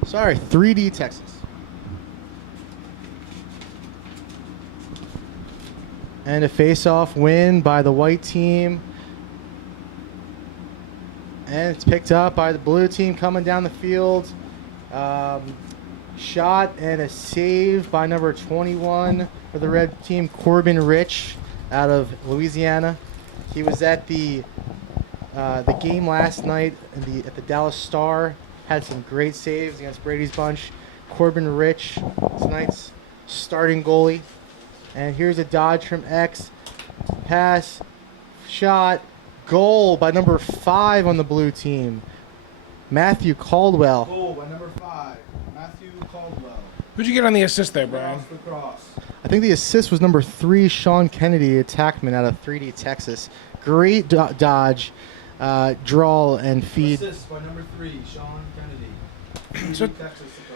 3D Texas. And a face-off win by the white team. And it's picked up by the blue team coming down the field. Shot and a save by number 21 for the red team, Corbin Rich out of Louisiana. He was at the game last night at the Dallas Star. Had some great saves against Brady's bunch. Corbin Rich, tonight's starting goalie. And here's a dodge from X. Pass, shot, goal by number 5 on the blue team, Matthew Caldwell. Goal by number 5, Matthew Caldwell. Who'd you get on the assist there, Brian? Lacrosse. I think the assist was number 3, Sean Kennedy, attackman out of 3D Texas. Great dodge, draw, and feed. Assist by number 3, Sean Kennedy, 3D So- Texas Lacrosse.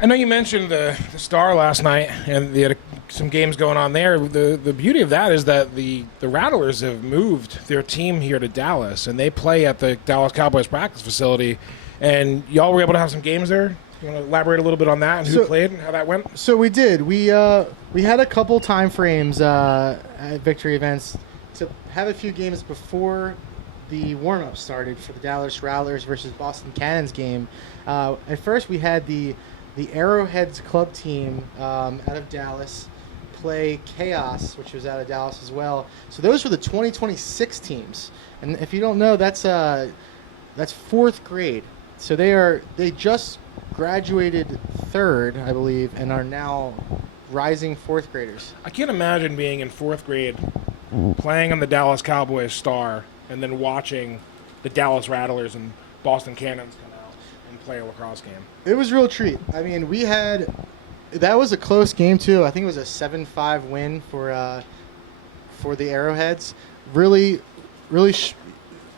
I know you mentioned the Star last night, and they had some games going on there. The beauty of that is that the Rattlers have moved their team here to Dallas, and they play at the Dallas Cowboys practice facility. And y'all were able to have some games there. You want to elaborate a little bit on that and who played and how that went? So we did. We had a couple time frames at victory events to have a few games before the warm-up started for the Dallas Rattlers versus Boston Cannons game. At first, we had the Arrowheads club team out of Dallas play Chaos, which was out of Dallas as well. So those were the 2026 teams. And if you don't know, that's 4th grade. So they just graduated 3rd, I believe, and are now rising 4th graders. I can't imagine being in 4th grade, playing on the Dallas Cowboys Star, and then watching the Dallas Rattlers and Boston Cannons come out and play a lacrosse game. It was a real treat. I mean, that was a close game too. I think it was a 7-5 win for the Arrowheads. Really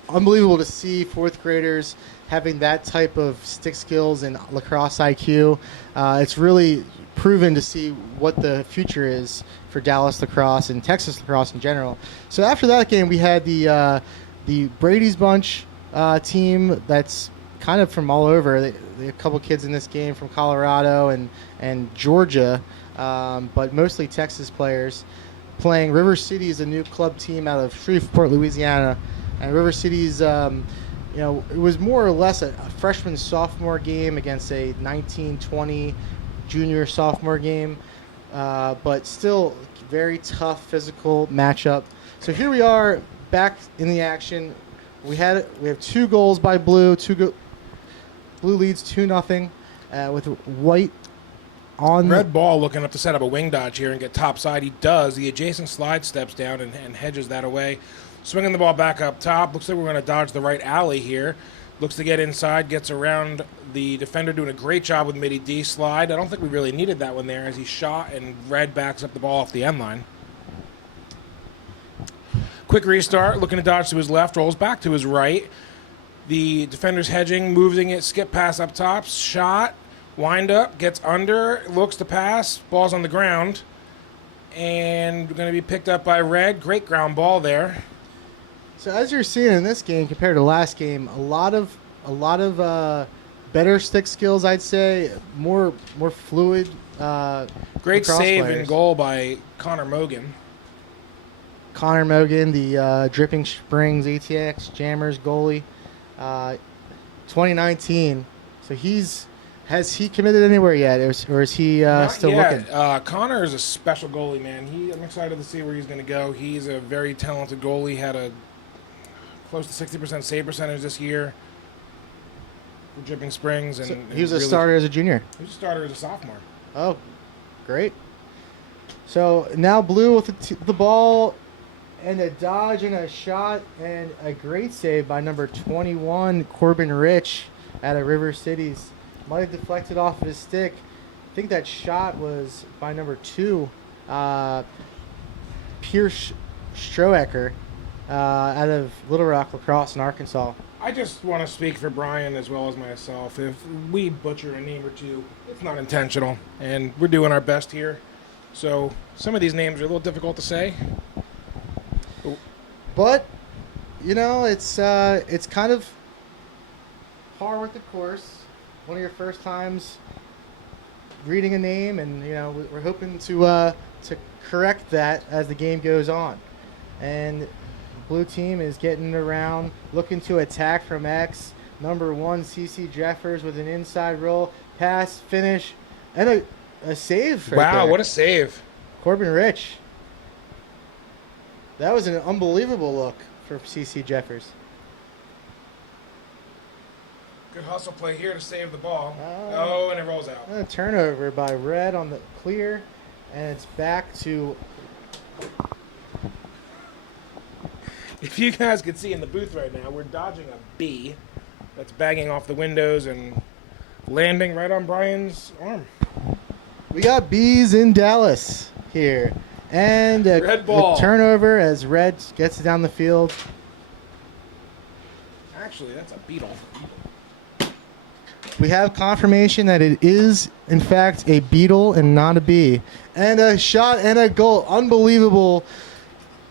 unbelievable to see 4th graders having that type of stick skills and lacrosse IQ. It's really proven to see what the future is for Dallas lacrosse and Texas lacrosse in general. So after that game, we had the Brady's bunch team that's kind of from all over. They a couple kids in this game from Colorado and Georgia, but mostly Texas players. Playing River City is a new club team out of Shreveport, Louisiana, and River City's it was more or less a freshman sophomore game against a 19-20 junior sophomore game, but still very tough physical matchup. So here we are back in the action. We have 2 goals by Blue. Blue leads 2-0 with White on Red ball looking up to set up a wing dodge here and get topside. He does. The adjacent slide steps down and hedges that away. Swinging the ball back up top. Looks like we're going to dodge the right alley here. Looks to get inside. Gets around the defender, doing a great job with midi D slide. I don't think we really needed that one there as he shot, and Red backs up the ball off the end line. Quick restart. Looking to dodge to his left. Rolls back to his right. The defender's hedging, moving it, skip pass up top, shot, wind up, gets under, looks to pass, ball's on the ground, and going to be picked up by Red. Great ground ball there. So as you're seeing in this game compared to last game, a lot of better stick skills, I'd say, more fluid. Great save players. and goal by Connor Mogan. Connor Mogan, the Dripping Springs ATX Jammers goalie. 2019. So has he committed anywhere yet, or is he still looking? Connor is a special goalie, man. I'm excited to see where he's going to go. He's a very talented goalie. Had close to 60% save percentage this year for Dripping Springs. And So he was a really- starter as a junior. He was a starter as a sophomore. Oh, great. So now Blue with the ball and a dodge and a shot and a great save by number 21, Corbin Rich out of River Cities. Might have deflected off of his stick. I think that shot was by number 2, Pierce Stroecker out of Little Rock Lacrosse in Arkansas. I just want to speak for Brian as well as myself. If we butcher a name or two, it's not intentional, and we're doing our best here. So some of these names are a little difficult to say. But you know, it's kind of par with the course. One of your first times reading a name, and you know we're hoping to correct that as the game goes on. And Blue team is getting around, looking to attack from X. Number 1, CC Jeffers with an inside roll, pass, finish, and a save. Right Wow, there. what a save! Corbin Rich. That was an unbelievable look for CC Jeffers. Good hustle play here to save the ball. Oh. Oh, and it rolls out. A turnover by Red on the clear, and it's back to If you guys could see in the booth right now, we're dodging a bee that's banging off the windows and landing right on Brian's arm. we got bees in Dallas here, and Red ball. a turnover as Red gets it down the field. Actually, that's a beetle. We have confirmation that it is in fact a beetle and not a bee, and a shot and a goal. Unbelievable.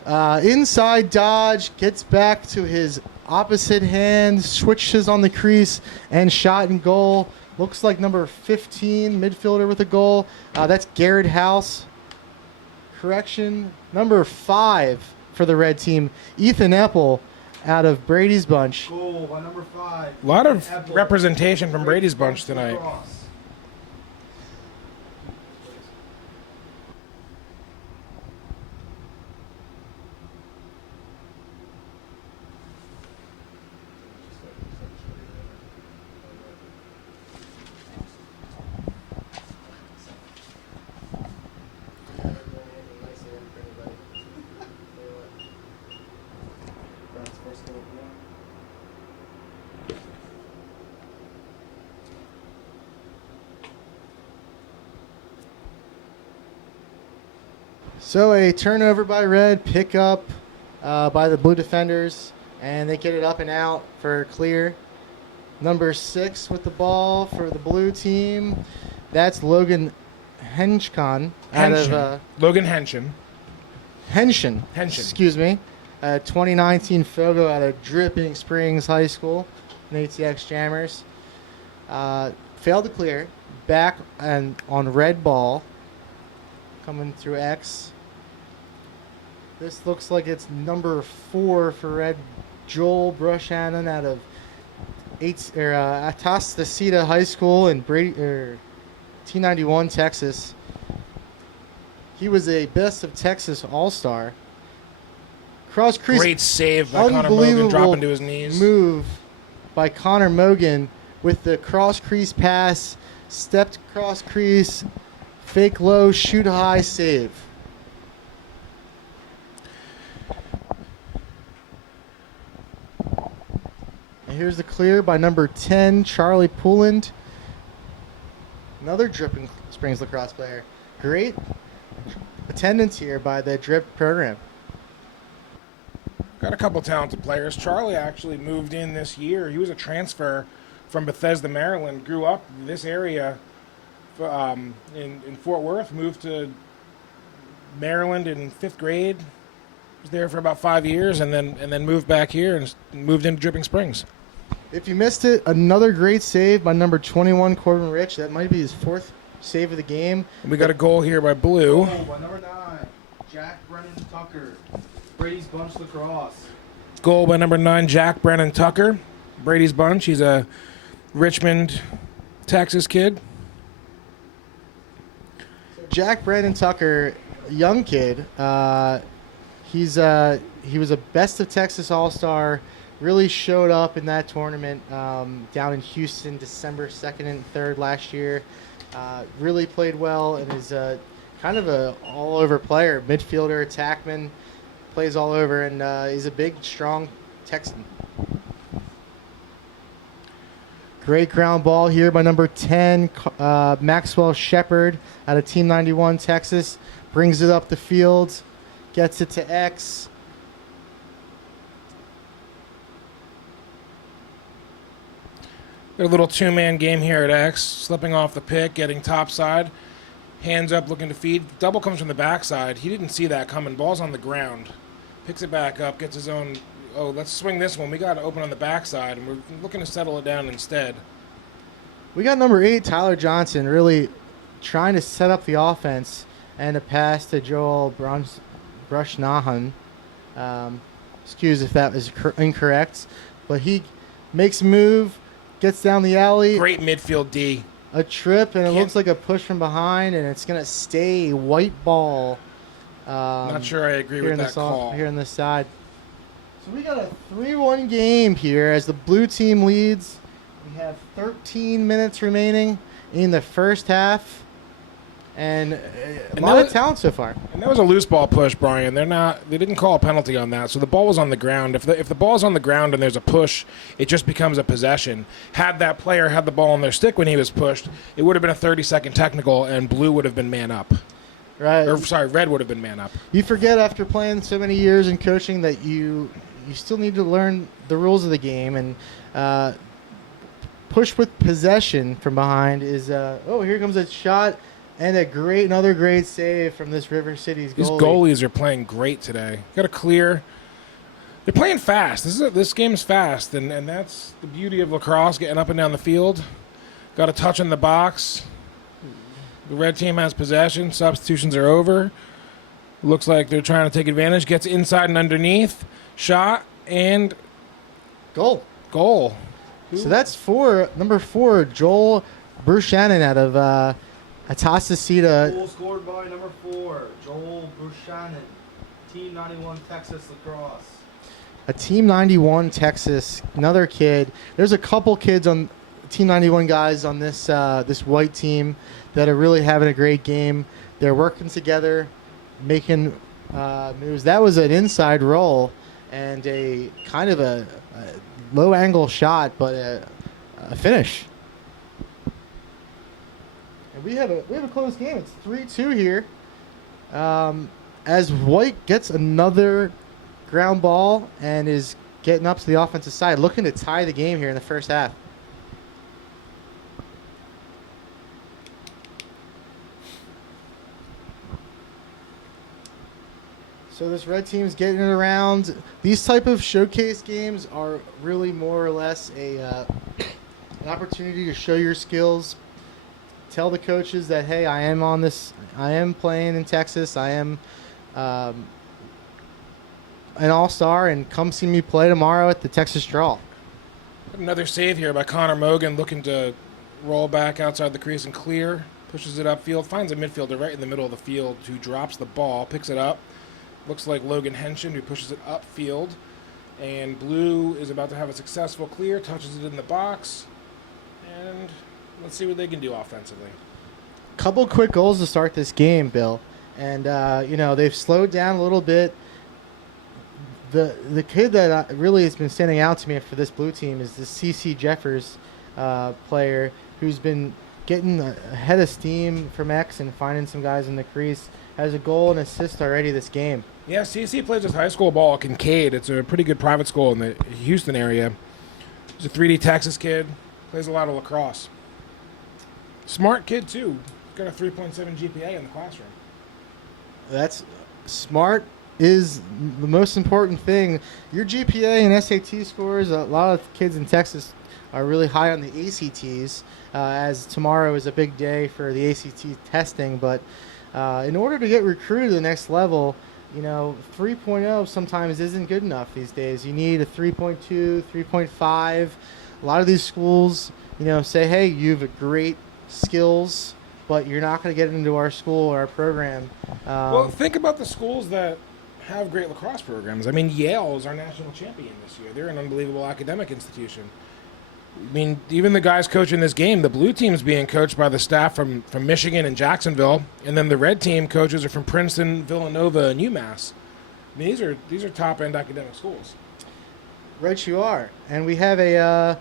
Inside dodge, gets back to his opposite hand, switches on the crease, and shot and goal. Looks like number 15 midfielder with a goal. That's Garrett House. Correction, number 5 for the red team, Ethan Epple out of Brady's bunch. Goal by number 5. A lot of Apple. representation from Brady's bunch tonight. Lacrosse. So a turnover by Red, pick up by the Blue defenders, and they get it up and out for clear. Number 6 with the ball for the Blue team. That's Logan Henchcon out of Logan Henshin. Henshin. Henshin. Excuse me. 2019 Fogo out of Dripping Springs High School, an ATX Jammers. Failed to clear. Back and on red ball. Coming through X. This looks like it's number 4 for Red, Joel Brushannon out of Atascocita High School in T91, Texas. He was a Best of Texas All-Star. Cross crease. Great save by Connor Mogan, dropping to his knees. Move by Connor Mogan with the cross crease pass, stepped cross crease, fake low, shoot high, save. And here's the clear by number 10, Charlie Pouland. Another Dripping Springs lacrosse player. Great attendance here by the Drip program. Got a couple talented players. Charlie actually moved in this year. He was a transfer from Bethesda, Maryland. Grew up in this area in Fort Worth. Moved to Maryland in 5th grade. Was there for about 5 years, and then moved back here and moved into Dripping Springs. If you missed it, another great save by number 21, Corbin Rich. That might be his 4th save of the game. And we got a goal here by Blue. Goal by number 9, Jack Brennan Tucker, Brady's Bunch Lacrosse. Goal by number 9, Jack Brennan Tucker, Brady's bunch. He's a Richmond, Texas kid. Jack Brandon Tucker, young kid. He was a Best of Texas All-Star really showed up in that tournament down in Houston, December 2nd and 3rd last year. Really played well and is kind of a all-over player, midfielder, attackman, plays all over, and he's a big, strong Texan. Great ground ball here by number 10, Maxwell Shepard out of Team 91, Texas. Brings it up the field, gets it to X. Got a little two-man game here at X. Slipping off the pick, getting topside. Hands up, looking to feed. Double comes from the backside. He didn't see that coming. Ball's on the ground. Picks it back up, gets his own... Oh, let's swing this one. We got to open on the backside, and we're looking to settle it down instead. We got number 8, Tyler Johnson, really trying to set up the offense, and a pass to Joel Brushnahan. Excuse if that was incorrect, but he makes a move, gets down the alley. Great midfield D. A trip, and it looks like a push from behind, and it's going to stay white ball. Not sure I agree with that call. Here on this side. So we got a 3-1 game here as the blue team leads. We have 13 minutes remaining in the first half. And a lot of talent so far. And that was a loose ball push, Brian. They didn't call a penalty on that, so the ball was on the ground. If the ball's on the ground and there's a push, it just becomes a possession. Had that player had the ball on their stick when he was pushed, it would have been a 30-second technical, and blue would have been man up. Right. Or sorry, red would have been man up. You forget after playing so many years in coaching that you still need to learn the rules of the game, and push with possession from behind is here comes a shot. And another great save from this River City's goalie. These goalies are playing great today. Got to clear. They're playing fast. This game's fast, and that's the beauty of lacrosse, getting up and down the field. Got a touch in the box. The red team has possession. Substitutions are over. Looks like they're trying to take advantage. Gets inside and underneath. Shot and goal. Who? So that's number 4, Joel Bruchanen out of Atascocita. Goal scored by number 4, Joel Bruchanen, Team 91 Texas Lacrosse. A Team 91 Texas, another kid. There's a couple kids on Team 91 guys on this white team that are really having a great game. They're working together, making moves. That was an inside roll and a kind of a low angle shot, but a finish. And we have a close game. It's 3-2 here. As White gets another ground ball and is getting up to the offensive side, looking to tie the game here in the first half. So this red team's getting it around. These type of showcase games are really more or less an opportunity to show your skills. Tell the coaches that, hey, I am playing in Texas. I am an all-star, and come see me play tomorrow at the Texas Draw. Another save here by Connor Mogan, looking to roll back outside the crease and clear. Pushes it upfield, finds a midfielder right in the middle of the field who drops the ball, picks it up. Looks like Logan Henshin, who pushes it upfield. And blue is about to have a successful clear, touches it in the box. And let's see what they can do offensively. Couple quick goals to start this game, Bill. And, they've slowed down a little bit. The kid that really has been standing out to me for this blue team is the C.C. Jeffers player who's been getting ahead of steam from X and finding some guys in the crease. Has a goal and assist already this game. Yeah, CC plays his high school ball at Kincaid. It's a pretty good private school in the Houston area. He's a 3D Texas kid. Plays a lot of lacrosse. Smart kid, too. Got a 3.7 GPA in the classroom. That's smart is the most important thing. Your GPA and SAT scores, a lot of kids in Texas are really high on the ACTs, as tomorrow is a big day for the ACT testing. But in order to get recruited to the next level, 3.0 sometimes isn't good enough these days. You need a 3.2, 3.5. A lot of these schools, say, hey, you have great skills, but you're not going to get into our school or our program. Well, think about the schools that have great lacrosse programs. I mean, Yale is our national champion this year. They're an unbelievable academic institution. I mean, even the guys coaching this game, the blue team's being coached by the staff from Michigan and Jacksonville, and then the red team coaches are from Princeton, Villanova, and UMass. I mean, these are top-end academic schools. Right, you are. And we have a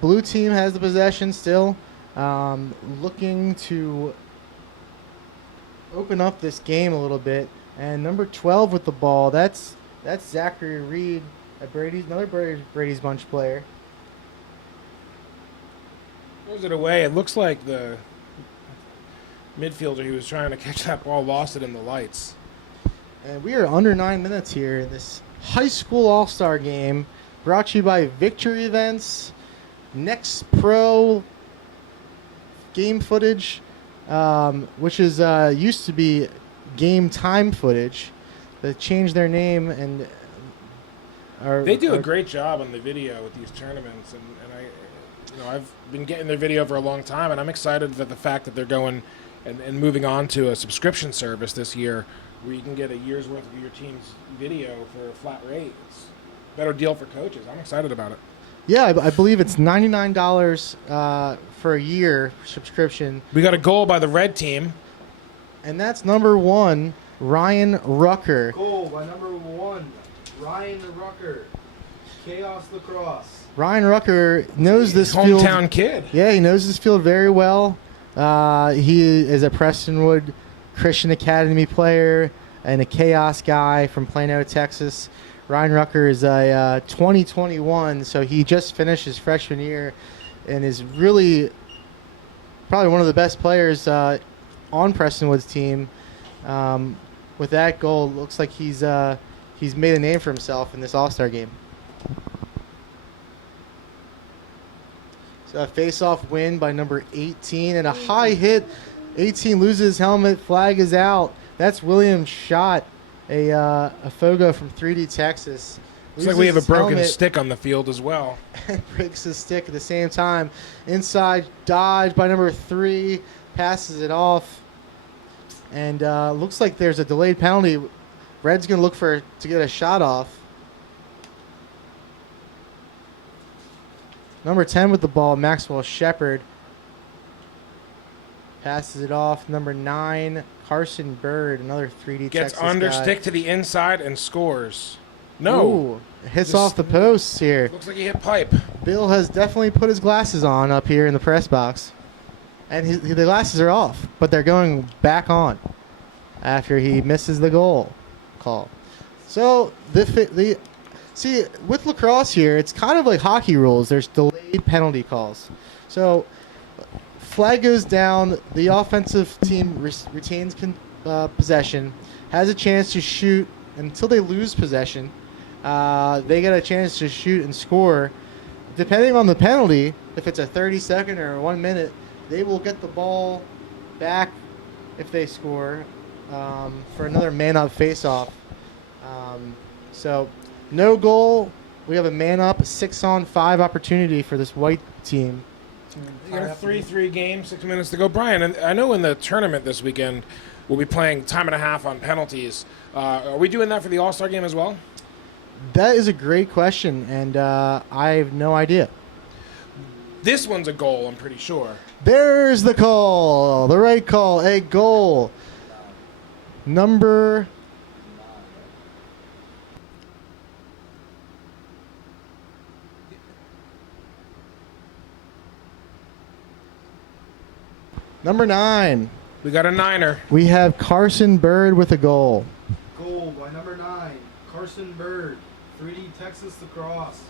blue team has the possession still, looking to open up this game a little bit. And number 12 with the ball, that's Zachary Reed, another Brady's Bunch player. Throws it away. It looks like the midfielder he was trying to catch that ball lost it in the lights. And we are under 9 minutes here in this high school all-star game, brought to you by Victory Events, Next Pro game footage, which is used to be game time footage. They changed their name and they do a great job on the video with these tournaments, and I've been getting their video for a long time, and I'm excited for the fact that they're going and moving on to a subscription service this year where you can get a year's worth of your team's video for a flat rate. It's a better deal for coaches. I'm excited about it. Yeah, I believe it's $99 for a year subscription. We got a goal by the red team. And that's number 1, Ryan Rucker. Goal by number 1, Ryan Rucker. Chaos Lacrosse. Ryan Rucker knows this field. Hometown kid. Yeah, he knows this field very well. He is a Prestonwood Christian Academy player and a Chaos guy from Plano, Texas. Ryan Rucker is a 2021, so he just finished his freshman year and is really probably one of the best players on Prestonwood's team. With that goal, it looks like he's made a name for himself in this All-Star game. So a face-off win by number 18 and a high hit. 18 loses his helmet. Flag is out. That's William Schott, a Fogo from 3D Texas. Looks like we have a broken helmet stick on the field as well. and breaks his stick at the same time. Inside dodge by number 3. Passes it off. And looks like there's a delayed penalty. Red's going to look to get a shot off. Number 10 with the ball, Maxwell Shepard. Passes it off. Number 9, Carson Bird, another 3D Gets Texas under guy. stick to the inside and scores. No. Ooh, hits Just- off the posts here. Looks like he hit pipe. Bill has definitely put his glasses on up here in the press box. And the glasses are off, but they're going back on after he misses the goal call. So, see, with lacrosse here, it's kind of like hockey rules. There's delayed penalty calls. So, flag goes down. The offensive team retains possession, has a chance to shoot until they lose possession. They get a chance to shoot and score. Depending on the penalty, if it's a 30-second or 1 minute, they will get the ball back if they score for another man-up face-off. So, no goal. We have a man-up, 6-on-5 opportunity for this white team. You got a 3-3 game, 6 minutes to go. Brian, and I know in the tournament this weekend we'll be playing time and a half on penalties. Are we doing that for the All-Star game as well? That is a great question, and I have no idea. This one's a goal, I'm pretty sure. There's the call. The right call. A goal. Number... Number 9. We got a 9er. We have Carson Bird with a goal. Goal by number 9, Carson Bird. 3D Texas Lacrosse.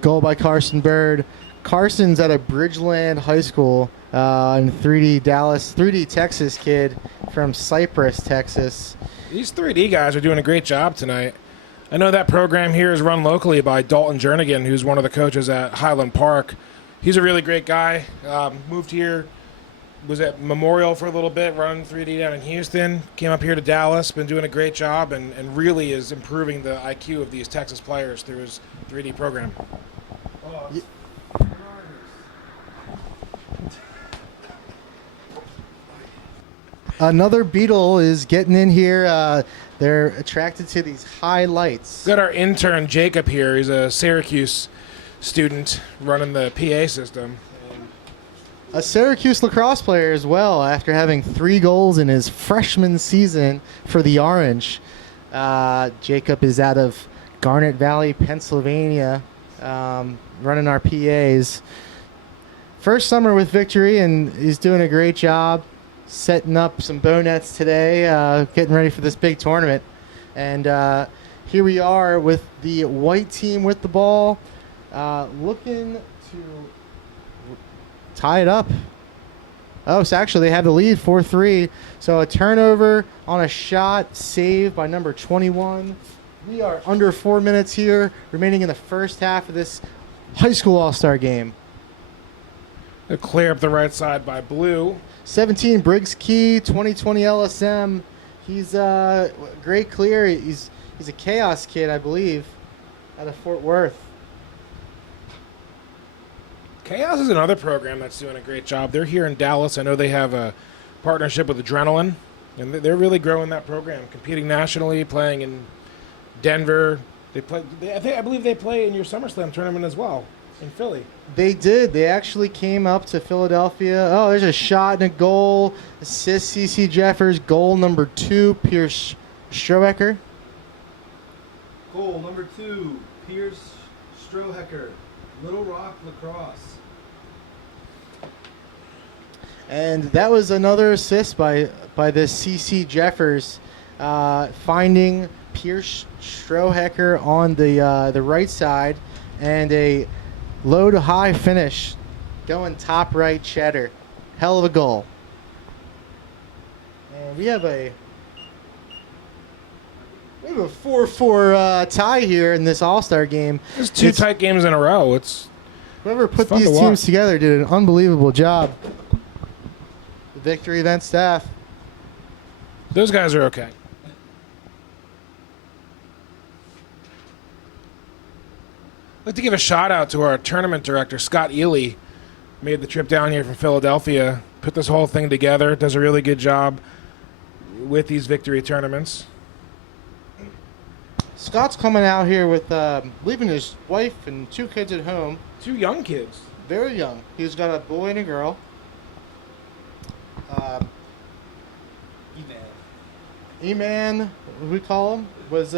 Goal by Carson Bird. Carson's at a Bridgeland High School in 3D Texas kid from Cypress, Texas. These 3D guys are doing a great job tonight. I know that program here is run locally by Dalton Jernigan, who's one of the coaches at Highland Park. He's a really great guy. Moved here, was at Memorial for a little bit, running 3D down in Houston. Came up here to Dallas, been doing a great job, and really is improving the IQ of these Texas players through his 3D program. Oh, Ye- Another Beetle is getting in here. They're attracted to these high lights. Got our intern Jacob here. He's a Syracuse student running the PA system. A Syracuse lacrosse player as well, after having 3 goals in his freshman season for the Orange. Jacob is out of Garnet Valley, Pennsylvania, running our PAs. First summer with Victory, and he's doing a great job setting up some bow nets today, getting ready for this big tournament. And here we are with the white team with the ball, looking to tie it up. Oh, so actually they have the lead 4-3. So a turnover on a shot, saved by number 21. We are under 4 minutes here, remaining in the first half of this high school all-star game. They'll clear up the right side by Blue. 17, Briggs Key, 2020 LSM. He's great clear. He's a Chaos kid, I believe, out of Fort Worth. Chaos is another program that's doing a great job. They're here in Dallas. I know they have a partnership with Adrenaline, and they're really growing that program, competing nationally, playing in Denver. I believe they play in your SummerSlam tournament as well in Philly. They did. They actually came up to Philadelphia. Oh, there's a shot and a goal. Assist CC Jeffers. Goal number 2, Pierce Strohecker. Goal number 2, Pierce Strohecker, Little Rock Lacrosse. And that was another assist by this CC Jeffers, finding Pierce Strohecker on the right side, and a low to high finish, going top right cheddar. Hell of a goal. And we have a 4-4 tie here in this All-Star game. There's 2 tight games in a row. Whoever put fun these to teams watch. together did an unbelievable job. The Victory event staff. Those guys are okay. I'd like to give a shout out to our tournament director, Scott Ely. Made the trip down here from Philadelphia, put this whole thing together, does a really good job with these Victory tournaments. Scott's coming out here with leaving his wife and 2 kids at home. 2 young kids. Very young. He's got a boy and a girl. E-Man, what we call him, was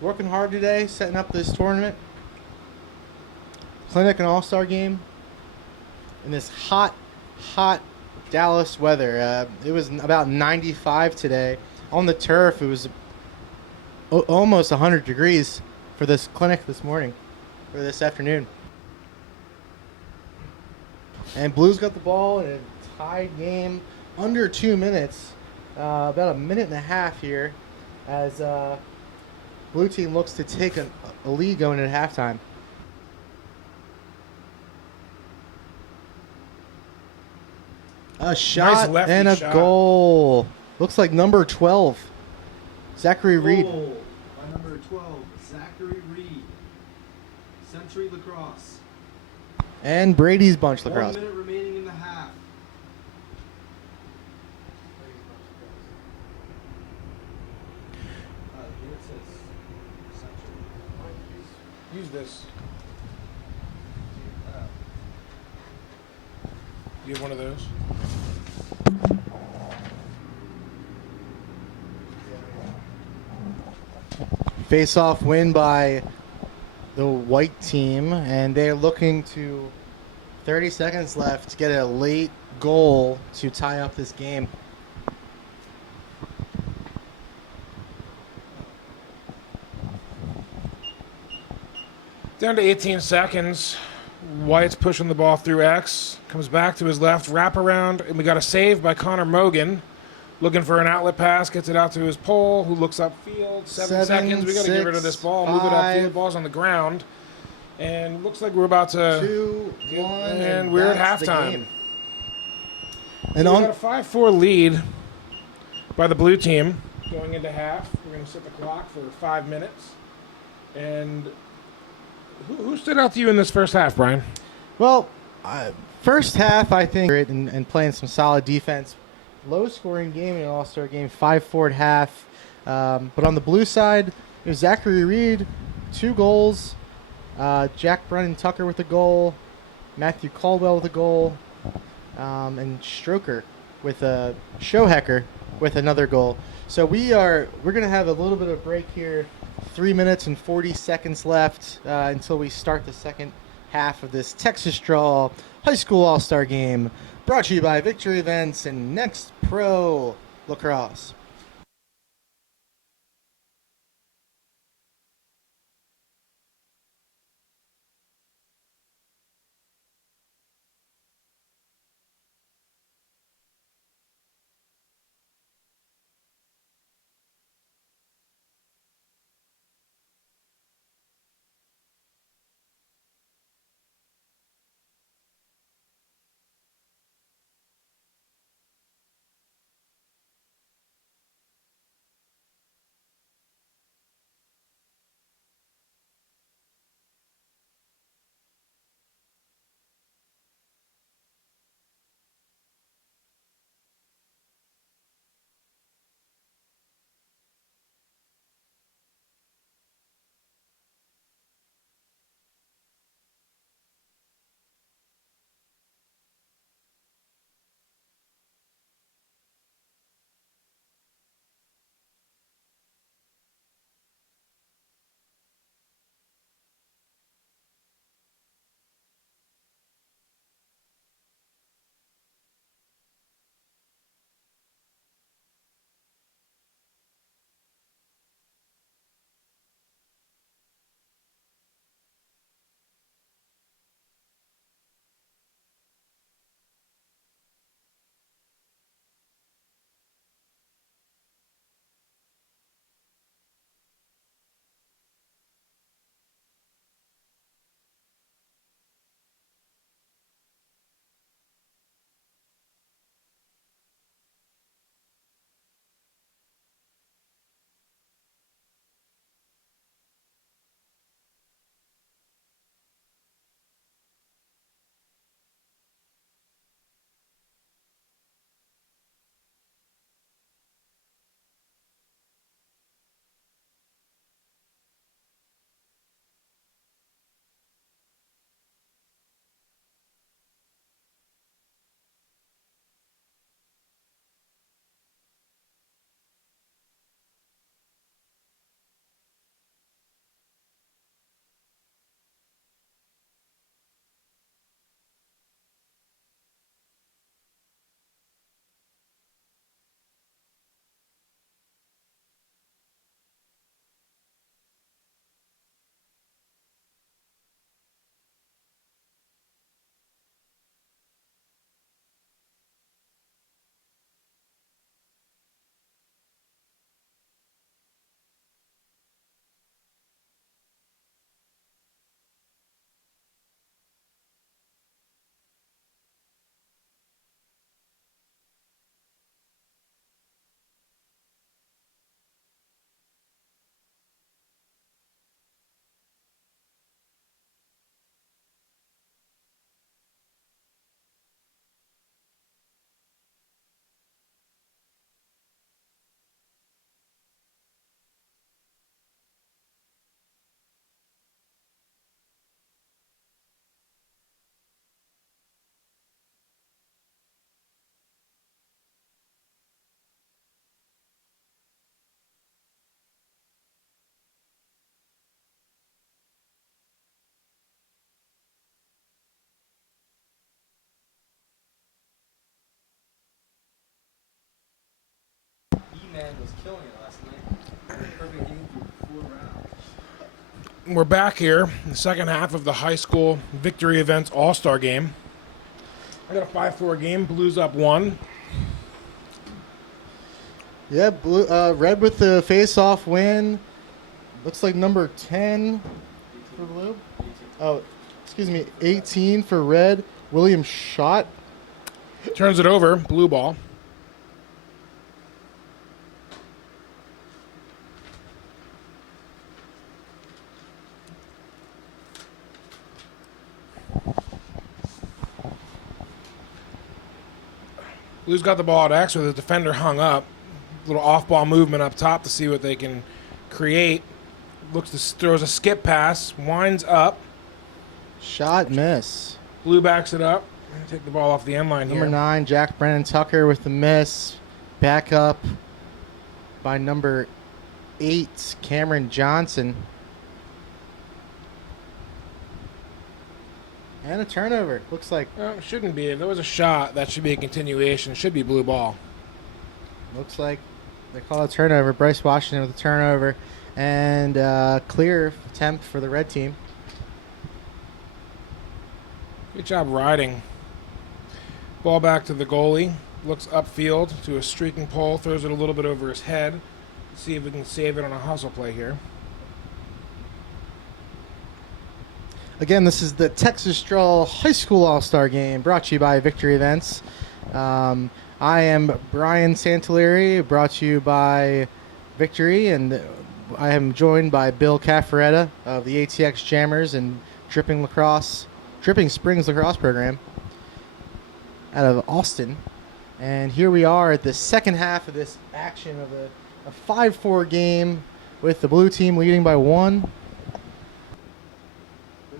working hard today, setting up this tournament. Clinic and All-Star game. In this hot Dallas weather. It was about 95 today. On the turf, it was almost 100 degrees for this clinic this morning, or this afternoon. And Blues got the ball in a tied game, under 2 minutes, about a minute and a half here, as Blue team looks to take a lead going into halftime. A shot lefty and a shot. goal. Looks like number 12, Zachary Reed. Goal by number 12, Zachary Reed, Century Lacrosse. And Brady's Bunch 1 Lacrosse. minute remaining in the half. Here it says Century. Use this. You have one of those? Face-off win by the white team, and they're looking to 30 seconds left to get a late goal to tie up this game. Down to 18 seconds. White's pushing the ball through X. Comes back to his left, wrap around, and we got a save by Connor Mogan. Looking for an outlet pass, gets it out to his pole, who looks upfield. 7 seconds. We got to get rid of this ball. Move it upfield. Ball's on the ground. And looks like we're about to... 2-1, and we're at that's the halftime. game. And And we on got a 5-4 lead by the blue team going into half. We're going to set the clock for 5 minutes. And who stood out to you in this first half, Brian? well, first half I think and playing some solid defense. low-scoring game in an All-Star game, 5-4 at half. But on the blue side, it was Zachary Reed, 2 goals. Jack Brennan Tucker with a goal. Matthew Caldwell with a goal. And Stroker with a Showhecker with another goal. So we're gonna have a little bit of break here. 3 minutes and 40 seconds left until we start the second half of this Texas Draw High School All-Star Game, brought to you by Victory Events and Next Pro Lacrosse. E-Man was killing it last night. Perfect game for 4 rounds. We're back here in the second half of the high school Victory Events All-Star Game. I got a 5-4 game. Blues up 1. Yeah, red with the face-off win. Looks like number 10 for blue. Oh, excuse me, 18 for red. William Schott. Turns it over. Blue ball. Blue's got the ball at X with the defender hung up. Little off-ball movement up top to see what they can create. Throws a skip pass, winds up. Shot miss. Blue backs it up. Take the ball off the end line Number here. 9, Jack Brennan Tucker with the miss. Back up by number 8, Cameron Johnson. And a turnover. Looks like Well, it shouldn't be. If there was a shot, that should be a continuation. Should be blue ball. they call it turnover. Bryce Washington with a turnover. And clear attempt for the red team. Good job riding. Ball back to the goalie. Looks upfield to a streaking pole. Throws it a little bit over his head. See if we can save it on a hustle play here. Again, this is the Texas Straw High School All-Star Game brought to you by Victory Events. I am Brian Santilleri, brought to you by Victory, and I am joined by Bill Caffaretta of the ATX Jammers and Dripping Springs Lacrosse Program out of Austin. And here we are at the second half of this action of a 5-4 game with the blue team leading by 1. Blue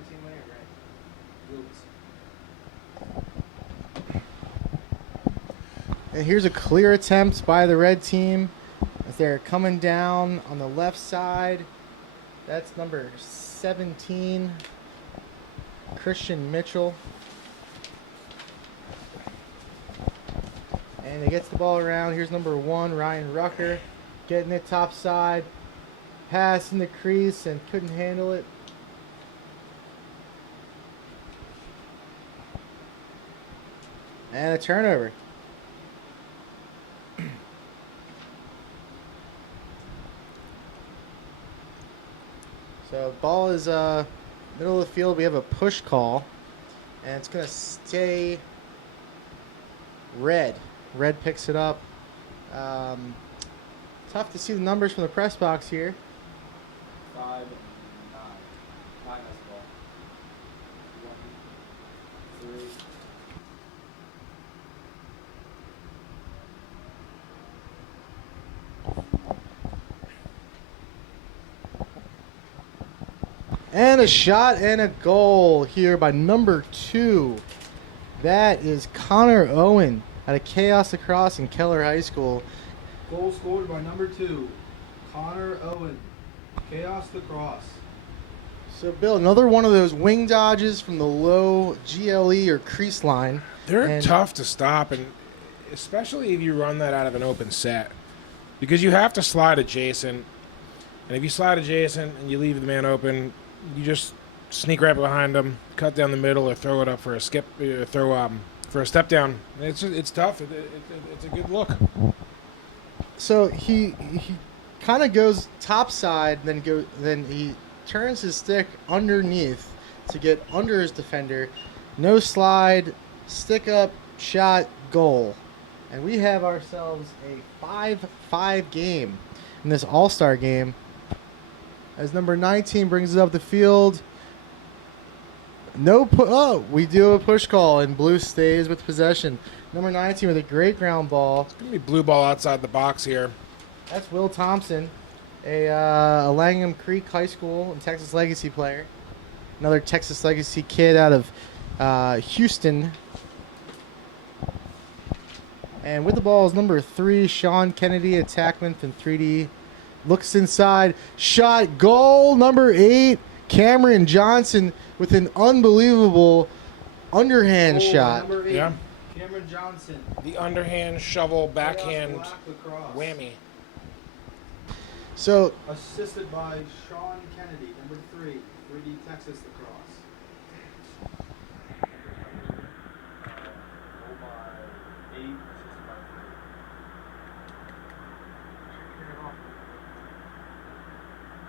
team winning, right? And here's a clear attempt by the red team as they're coming down on the left side. That's number 17, Christian Mitchell. And he gets the ball around. Here's number 1, Ryan Rucker, getting it top side. Pass in the crease and couldn't handle it. And a turnover. So ball is middle of the field. We have a push call, and it's gonna stay red. Red picks it up. Tough to see the numbers from the press box here. 5 and 9. 9 has the ball. 1, 3. And a shot and a goal here by number 2. That is Connor Owen out of Chaos Lacrosse in Keller High School. Goal scored by number 2, Connor Owen, Chaos Lacrosse. So, Bill, another one of those wing dodges from the low GLE or crease line. They're tough to stop, and especially if you run that out of an open set, because you have to slide adjacent. And if you slide adjacent and you leave the man open, you just sneak right behind him, cut down the middle, or throw it up for a skip, for a step down. It's tough. It's a good look. So he kind of goes top side, then he turns his stick underneath to get under his defender. No slide, stick up, shot, goal. And we have ourselves a 5-5 game in this All-Star game. As number 19 brings it up the field. We do a push call, and blue stays with possession. Number 19 with a great ground ball. It's going to be blue ball outside the box here. That's Will Thompson, a Langham Creek High School and Texas Legacy player. Another Texas Legacy kid out of Houston. And with the ball is number 3, Sean Kennedy, attackman from 3D. Looks inside, shot, goal, number 8, Cameron Johnson with an unbelievable underhand shot. Number 8, Yeah. Cameron Johnson. The underhand shovel, backhand Chaos Black Lacrosse. whammy. So Assisted by Sean Kennedy, number 3, 3D Texas Lacrosse. Goal by 8, assisted by 3.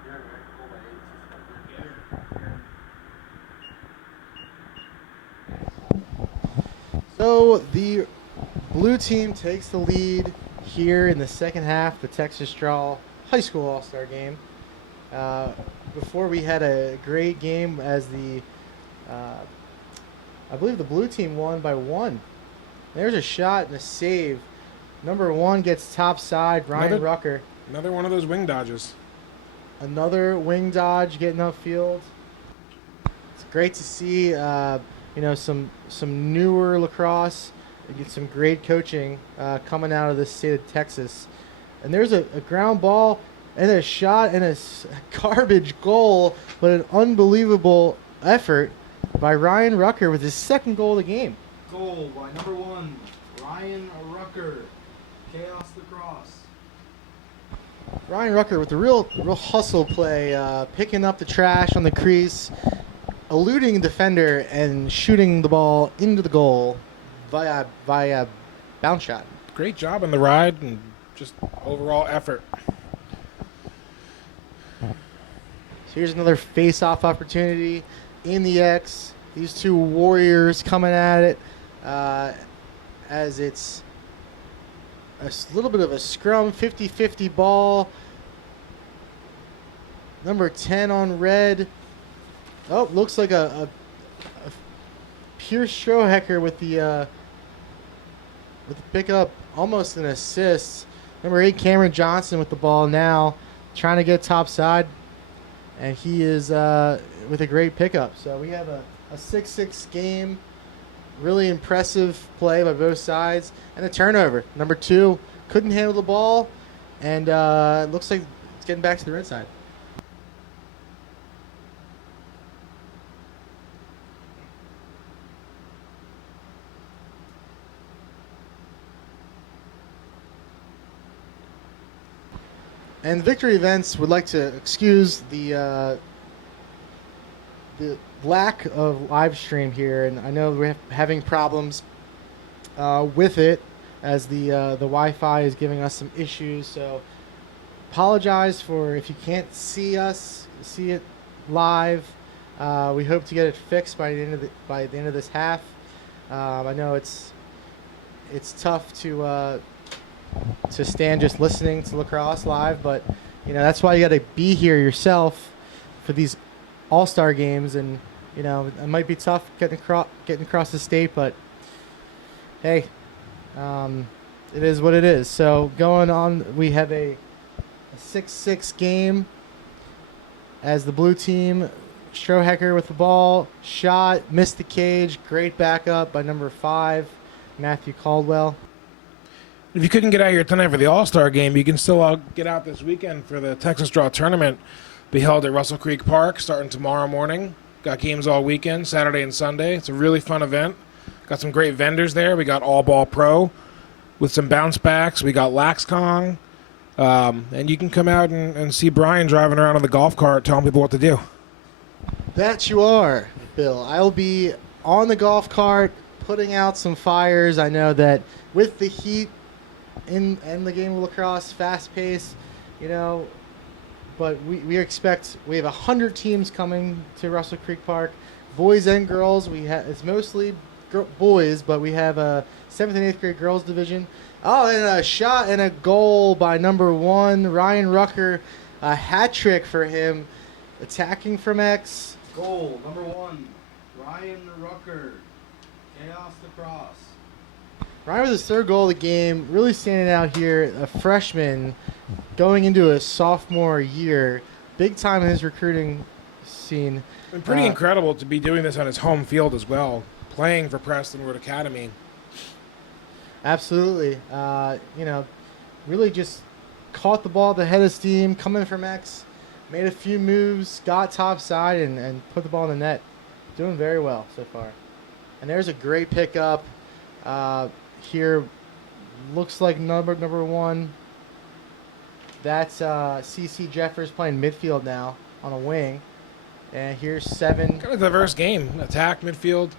Yeah, right. Goal by 8, assisted by 3. So the blue team takes the lead here in the second half of the Texas Straw High School All-Star Game. Before we had a great game as I believe the blue team won by 1 There's a shot and a save. Number 1 gets top side, Ryan Another- Rucker. Another one of those wing dodges. Another wing dodge getting upfield. It's great to see, some newer lacrosse and get some great coaching coming out of the state of Texas. And there's a ground ball and a shot and a garbage goal, but an unbelievable effort by Ryan Rucker with his second goal of the game. Goal by number 1, Ryan Rucker. Chaos Lacrosse. Ryan Rucker with a real hustle play, picking up the trash on the crease, eluding a defender, and shooting the ball into the goal via bounce shot. Great job in the ride and just overall effort. So here's another face-off opportunity in the X. These two warriors coming at it as it's a little bit of a scrum, 50-50 ball. Number 10 on red. Oh, looks like a pure Strohecker with the pickup, almost an assist. Number 8, Cameron Johnson with the ball now, trying to get top side, and he is with a great pickup. So we have a 6-6 game. Really impressive play by both sides, and a turnover. Number 2 couldn't handle the ball, and it looks like it's getting back to the red side. And Victory Events would like to excuse the lack of live stream here, and I know we're having problems with it as the Wi-Fi is giving us some issues. So apologize for if you can't see it live. We hope to get it fixed by the end of this half. I know it's tough to stand just listening to lacrosse live, but that's why you got to be here yourself for these all-star games, and it might be tough getting across the state, but hey, it is what it is. So going on, we have a 6-6 game as the blue team, Strohecker with the ball, shot, missed the cage, great backup by number 5, Matthew Caldwell. If you couldn't get out here tonight for the All-Star game, you can still get out this weekend for the Texas Draw Tournament. Be held at Russell Creek Park starting tomorrow morning. Got games all weekend, Saturday and Sunday. It's a really fun event. Got some great vendors there. We got All Ball Pro with some bounce backs. We got LaxCon. And you can come out and see Brian driving around on the golf cart telling people what to do. That you are, Bill. I'll be on the golf cart putting out some fires. I know that with the heat in the game of lacrosse, fast pace, but we expect we have 100 teams coming to Russell Creek Park, boys and girls. It's mostly boys, but we have a 7th and 8th grade girls division. Oh, and a shot and a goal by number 1, Ryan Rucker, a hat trick for him, attacking from X. Goal number 1, Ryan Rucker. Chaos Lacrosse. Ryan with his 3rd goal of the game, really standing out here, a freshman going into a sophomore year, big time in his recruiting scene. And pretty incredible to be doing this on his home field as well, playing for Prestonwood Academy. Absolutely. Really just caught the ball at the head of steam, coming from X, made a few moves, got top side, and put the ball in the net. Doing very well so far. And there's a great pickup. Here looks like number 1. That's CC Jeffers playing midfield now on a wing. And here's 7. Kind of diverse game. Attack, midfield.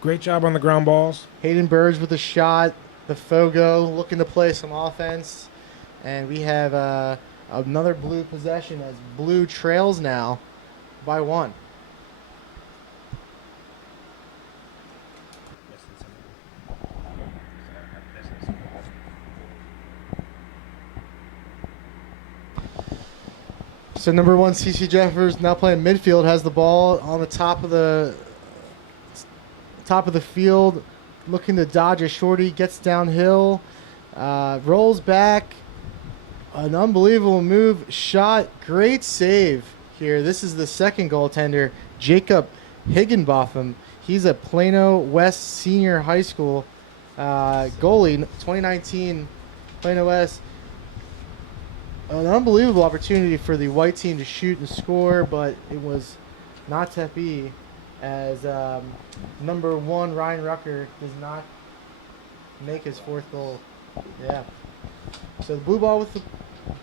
Great job on the ground balls. Hayden Burge with a shot. The Fogo looking to play some offense. And we have another blue possession as blue trails now by 1. So number 1, CC Jeffers, now playing midfield, has the ball on the top of the field. looking to dodge a shorty, gets downhill, rolls back. An unbelievable move, shot, great save here. This is the second goaltender, Jacob Higginbotham. He's a Plano West Senior High School goalie, 2019 Plano West. An unbelievable opportunity for the white team to shoot and score, but it was not to be, as number 1 Ryan Rucker does not make his 4th goal. Yeah. So the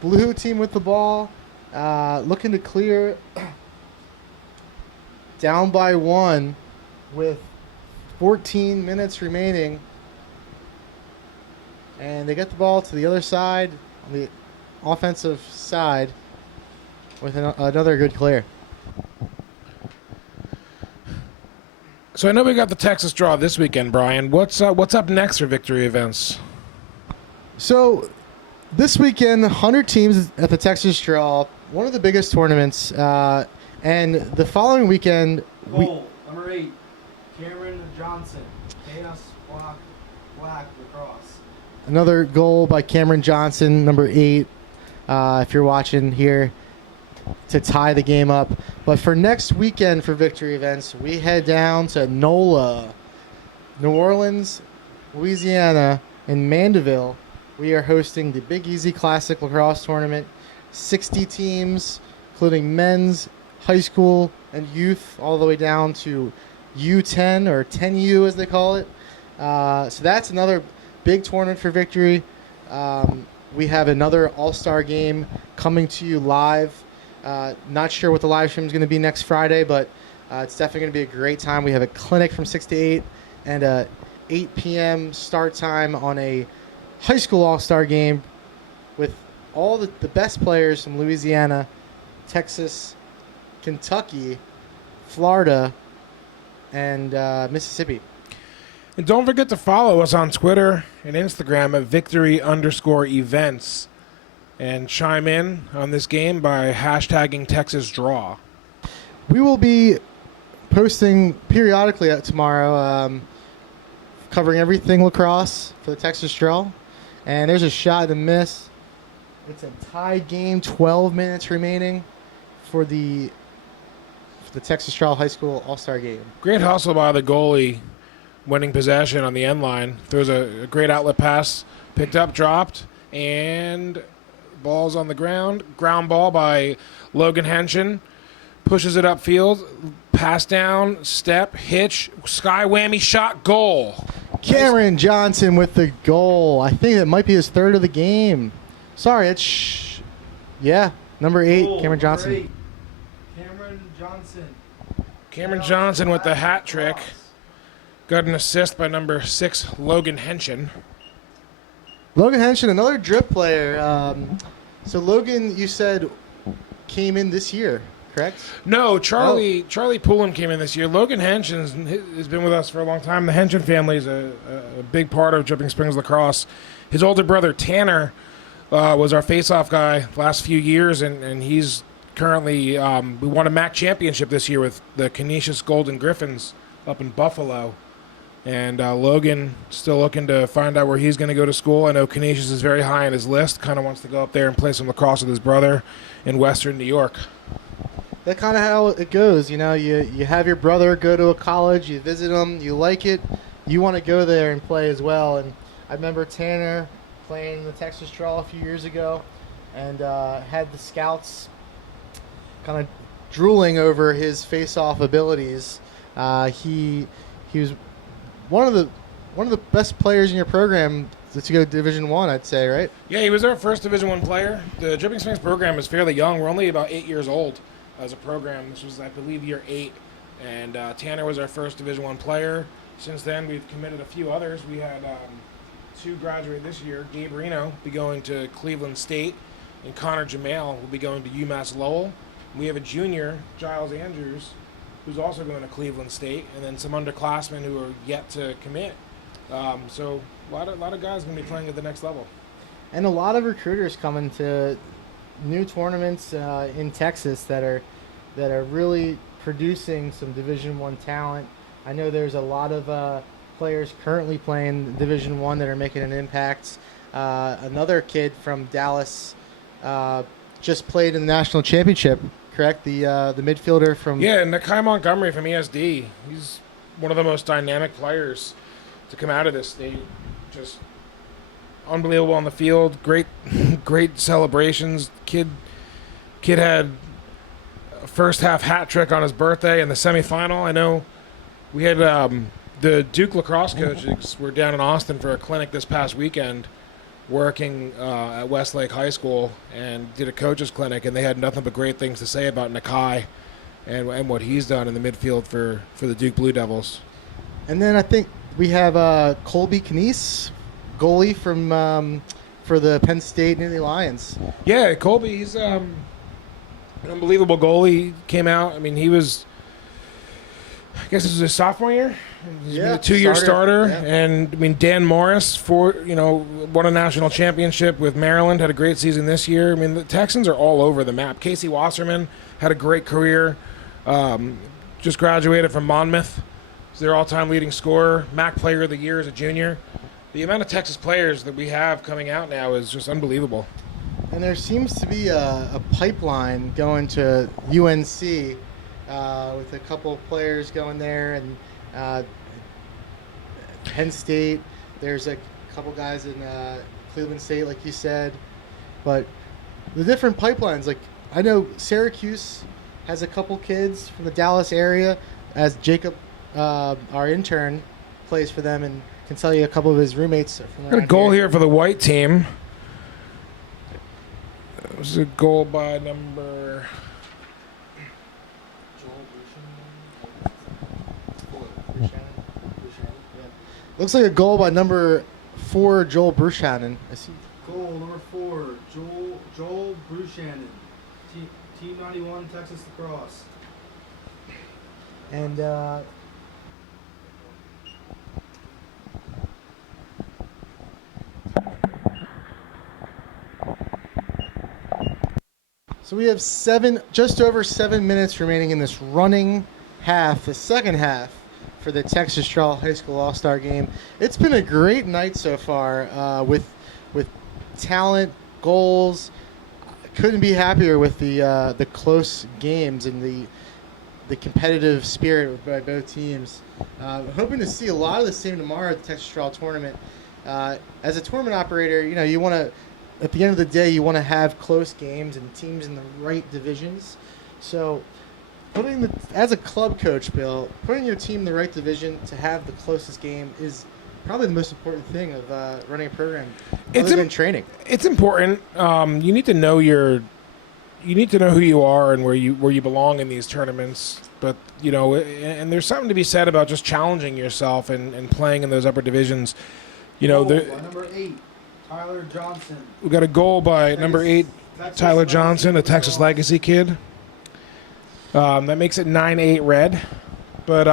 blue team with the ball, looking to clear, down by 1 with 14 minutes remaining, and they get the ball to the other side, on the offensive side, with another good clear. So I know we got the Texas draw this weekend, Brian. What's up next for Victory events? So this weekend, 100 teams at the Texas Draw, one of the biggest tournaments. And the following weekend, Goal, number 8, Cameron Johnson. Chaos Black lacrosse. another goal by Cameron Johnson, number 8, if you're watching here, to tie the game up. But for next weekend for Victory events, we head down to NOLA, New Orleans, Louisiana, in Mandeville. We are hosting the Big Easy Classic Lacrosse Tournament. 60 teams, including men's, high school, and youth, all the way down to U10, or 10U as they call it. So that's another big tournament for Victory. We have another all-star game coming to you live. Not sure what the live stream is going to be next Friday, but it's definitely going to be a great time. We have a clinic from 6 to 8 and a 8 p.m. start time on a high school all-star game with all the best players from Louisiana, Texas, Kentucky, Florida, and Mississippi. And don't forget to follow us on Twitter and Instagram at victory_events and chime in on this game by hashtagging Texas Draw. We will be posting periodically tomorrow, covering everything lacrosse for the Texas Draw. And there's a shot and miss. It's a tie game, 12 minutes remaining for the Texas Draw High School All-Star game. Great hustle by the goalie, winning possession on the end line. Throws a great outlet pass, picked up, dropped, and ball's on the ground. Ground ball by Logan Henshin. Pushes it upfield, pass down, step, hitch, sky whammy, shot, goal. Cameron Johnson with the goal. I think it might be his 3rd of the game. Sorry, it's number 8, Goal, Cameron Johnson. number 8, Cameron Johnson. Cameron Johnson with the hat trick. Got an assist by number 6, Logan Henshin. Logan Henshin, another drip player. So Logan, you said, came in this year, correct? No, Charlie Poulin came in this year. Logan Henshin has been with us for a long time. The Henshin family is a big part of Dripping Springs lacrosse. His older brother, Tanner, was our face-off guy last few years, and he's currently we won a MAC championship this year with the Canisius Golden Griffins up in Buffalo. And Logan still looking to find out where he's going to go to school. I know Canisius is very high on his list. Kind of wants to go up there and play some lacrosse with his brother in Western New York. That's kind of how it goes. You know, you have your brother go to a college, you visit him, you like it, you want to go there and play as well. And I remember Tanner playing the Texas Draw a few years ago, and had the scouts kind of drooling over his face-off abilities. He was one of the best players in your program to go Division I, I'd say, right? Yeah, he was our first Division I player. The Dripping Springs program is fairly young. We're only about 8 years old as a program. This was, I believe, year 8. And Tanner was our first Division I player. Since then, we've committed a few others. We had 2 graduate this year. Gabe Reno will be going to Cleveland State, and Connor Jamail will be going to UMass Lowell. We have a junior, Giles Andrews, who's also going to Cleveland State, and then some underclassmen who are yet to commit. So a lot of guys going to be playing at the next level. And a lot of recruiters coming to new tournaments in Texas that are really producing some Division I talent. I know there's a lot of players currently playing Division One that are making an impact. Another kid from Dallas just played in the national championship. Correct, the midfielder from Yeah, Nakai Montgomery from ESD. He's one of the most dynamic players to come out of this state. Just unbelievable on the field. Great, great celebrations. Kid had a first half hat trick on his birthday in the semifinal. I know we had the Duke lacrosse coaches were down in Austin for a clinic this past weekend, working at Westlake High School, and did a coaches clinic, and they had nothing but great things to say about Nakai and what he's done in the midfield for the Duke Blue Devils. And then I think we have Colby Knese, goalie from for the Penn State Nittany Lions. Yeah, Colby, he's an unbelievable goalie. He came out. I mean, he was, I guess this was his sophomore year. He's been a 2-year starter. Yeah. And I mean, Dan Morris won a national championship with Maryland. Had a great season this year. I mean, the Texans are all over the map. Casey Wasserman had a great career. Just graduated from Monmouth. He's their all-time leading scorer. MAC Player of the Year as a junior. The amount of Texas players that we have coming out now is just unbelievable. And there seems to be a pipeline going to UNC with a couple of players going there, and Penn State. There's a couple guys in Cleveland State, like you said. But the different pipelines, like I know Syracuse has a couple kids from the Dallas area, as Jacob, our intern, plays for them and can tell you a couple of his roommates are from Got a goal here for the white team. It was a goal by number... Looks like a goal by number 4, Joel Bruchanen. I see. Goal number 4, Joel Bruchanen. Team 91, Texas Lacrosse. And so we have just over 7 minutes remaining in this running half, the second half, for the Texas Straw High School All-Star Game. It's been a great night so far with talent, goals. Couldn't be happier with the close games and the competitive spirit by both teams. Hoping to see a lot of the same tomorrow at the Texas Straw Tournament. As a tournament operator, you want to, at the end of the day, you want to have close games and teams in the right divisions. So, as a club coach, Bill, putting your team in the right division to have the closest game is probably the most important thing of running a program, other than training. It's important. You need to know who you are and where you belong in these tournaments. But and there's something to be said about just challenging yourself and playing in those upper divisions. Number 8, Tyler Johnson. We got a goal by number 8, Texas Tyler Legacy Johnson, a Texas Legacy kid. That makes it 9-8 red. But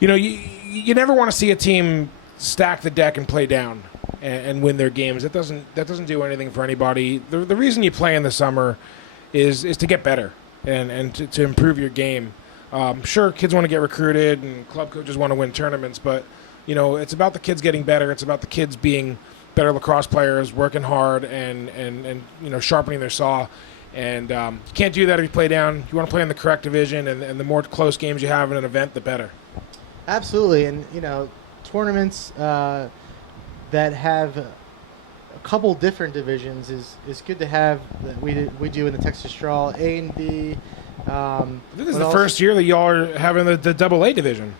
you never want to see a team stack the deck and play down and win their games. That doesn't do anything for anybody. The reason you play in the summer is to get better and to improve your game. Sure, kids want to get recruited and club coaches want to win tournaments, but it's about the kids getting better. It's about the kids being better lacrosse players, working hard and sharpening their saw. And you can't do that if you play down. You want to play in the correct division, and the more close games you have in an event, the better. Absolutely, and tournaments that have a couple different divisions is good to have. That we do in the Texas Straw, A and B. This is the first year that y'all are having the AA division.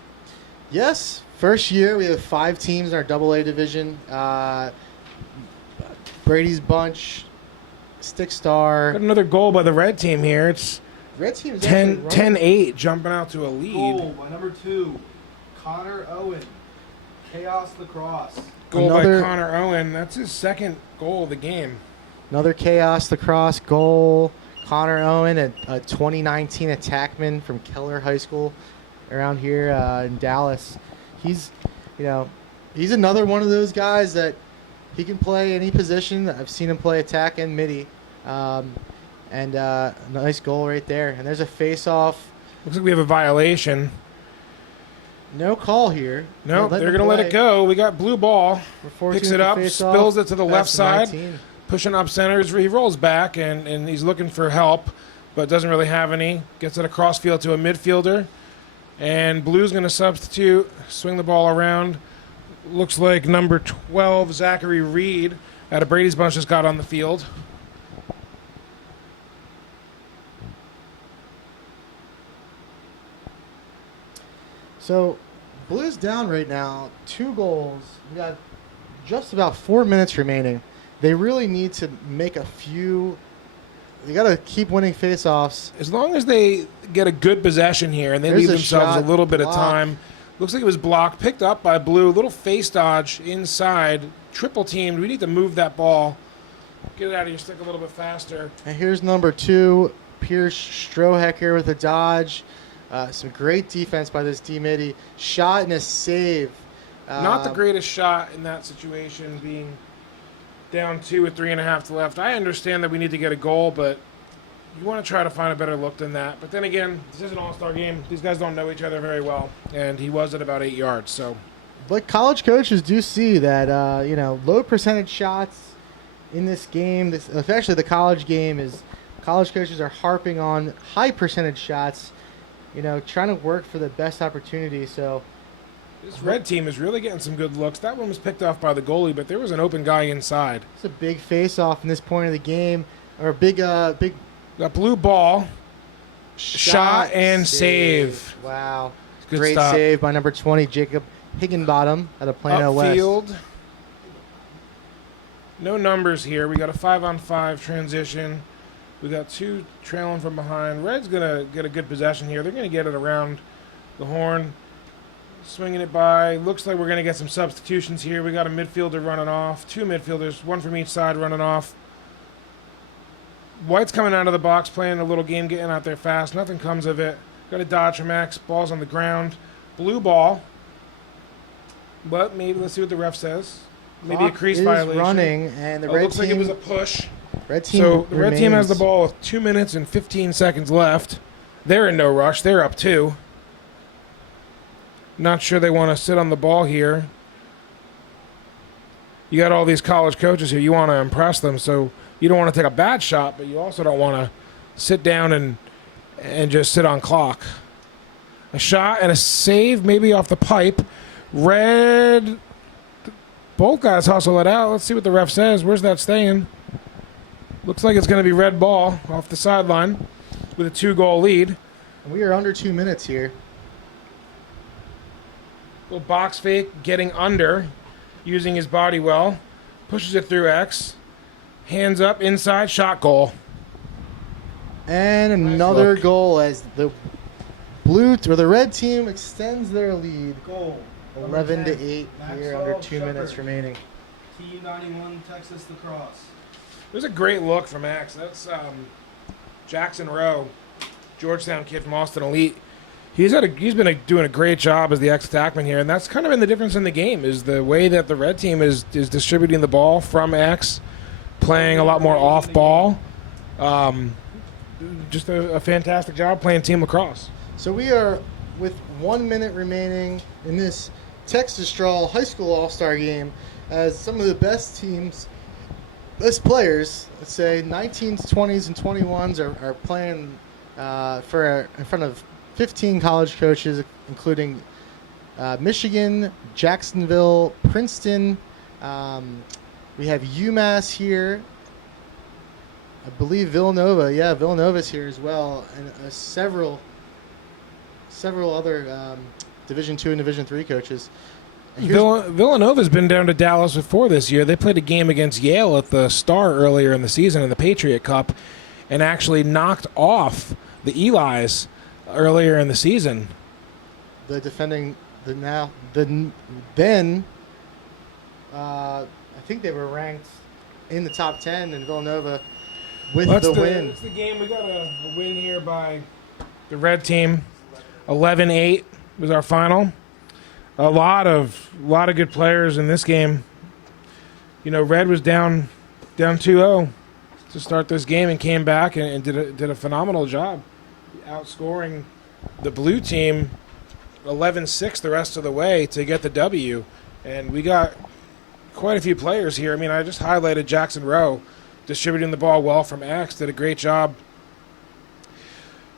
Yes, first year we have 5 teams in our AA division. Brady's Bunch, Stick Star. Got another goal by the red team here. It's Red team is 10-8, jumping out to a lead. Goal by number 2, Connor Owen, Chaos Lacrosse. Goal by Connor Owen. That's his second goal of the game. Another Chaos Lacrosse goal. Connor Owen, a 2019 attackman from Keller High School around here in Dallas. He's another one of those guys that he can play any position. I've seen him play attack and midi. And nice goal right there. And there's a face-off. Looks like we have a violation. No call here. No, Let they're them going to let play. it go. We got blue ball. We're forcing Picks him it to up, face spills off it to the past left side, 19. pushing up center. He rolls back, and he's looking for help, but doesn't really have any. Gets it across field to a midfielder, and blue's going to substitute, swing the ball around. Looks like number 12, Zachary Reed, out of Brady's Bunch, just got on the field. So, Blues down right now, 2 goals. We got just about 4 minutes remaining. They really need to make a few. They got to keep winning faceoffs. As long as they get a good possession here and they There's leave a themselves a shot, little bit of blocked. time. Looks like it was blocked, picked up by Blue. Little face dodge inside, triple teamed. We need to move that ball. Get it out of your stick a little bit faster. And here's number 2, Pierce Strohecker with a dodge. Some great defense by this D-Midi. Shot and a save. Not the greatest shot in that situation, being down 2 with 3.5 to left. I understand that we need to get a goal, but you want to try to find a better look than that. But then again, this is an all-star game. These guys don't know each other very well, and he was at about 8 yards. So, But college coaches do see that, low percentage shots in this game, especially the college game, is college coaches are harping on high percentage shots, trying to work for the best opportunity. So this red team is really getting some good looks. That one was picked off by the goalie, but there was an open guy inside. it's a big face-off in this point of the game, or a big Got blue ball, shot and save. Wow. Good Great stop. save by number 20, Jacob Higginbottom out of Plano West. Upfield. No numbers here. We got a 5-on-5 transition. We got 2 trailing from behind. Red's going to get a good possession here. They're going to get it around the horn. Swinging it by. Looks like we're going to get some substitutions here. We got a midfielder running off. 2 midfielders, 1 from each side running off. White's coming out of the box, playing a little game, getting out there fast. Nothing comes of it. Got a dodge from X. Ball's on the ground. Blue ball. But maybe let's see what the ref says. Maybe a crease is violation. running, and the red looks team. like it was a push. Red team. So the red team has the remains. ball with 2 minutes and 15 seconds left. They're in no rush. They're up 2. Not sure they want to sit on the ball here. You got all these college coaches here. You want to impress them, so you don't want to take a bad shot, but you also don't want to sit down and just sit on clock. A shot and a save, maybe off the pipe. Red. Both guys hustle it out. Let's see what the ref says. Where's that staying? Looks like it's going to be red ball off the sideline with a 2-goal lead. We are under 2 minutes here. Little box fake, getting under, using his body well. Pushes it through X. Hands up, inside, shot goal. And another look. goal as the the red team extends their lead. Goal. 11 to 8 here, Maxwell under 2 Shepard. minutes remaining. T91 Texas Lacrosse. It was a great look from X. That's Jackson Rowe, Georgetown kid from Austin Elite. He's been doing a great job as the X-attackman here, and that's kind of been the difference in the game, is the way that the red team is distributing the ball from X, playing a lot more off-ball. Just a fantastic job playing team lacrosse. So we are with 1 minute remaining in this Texas Straw High School All-Star game as some of the best teams, best players, let's say 19s, 20s, and 21s are playing in front of 15 college coaches, including Michigan, Jacksonville, Princeton. We have UMass here. I believe Villanova. Yeah, Villanova's here as well, and several other Division II and Division III coaches. And Villanova's been down to Dallas before this year. They played a game against Yale at the Star earlier in the season in the Patriot Cup and actually knocked off the Eli's earlier in the season. the defending I think they were ranked in the top 10 in Villanova with the win. That's the game. We got a win here by the red team. 11-8 was our final. A lot of good players in this game. You know, red was down 2-0 to start this game and came back and did a phenomenal job outscoring the blue team 11-6 the rest of the way to get the W. And we got quite a few players here. I mean, I just highlighted Jackson Rowe distributing the ball well from X. Did a great job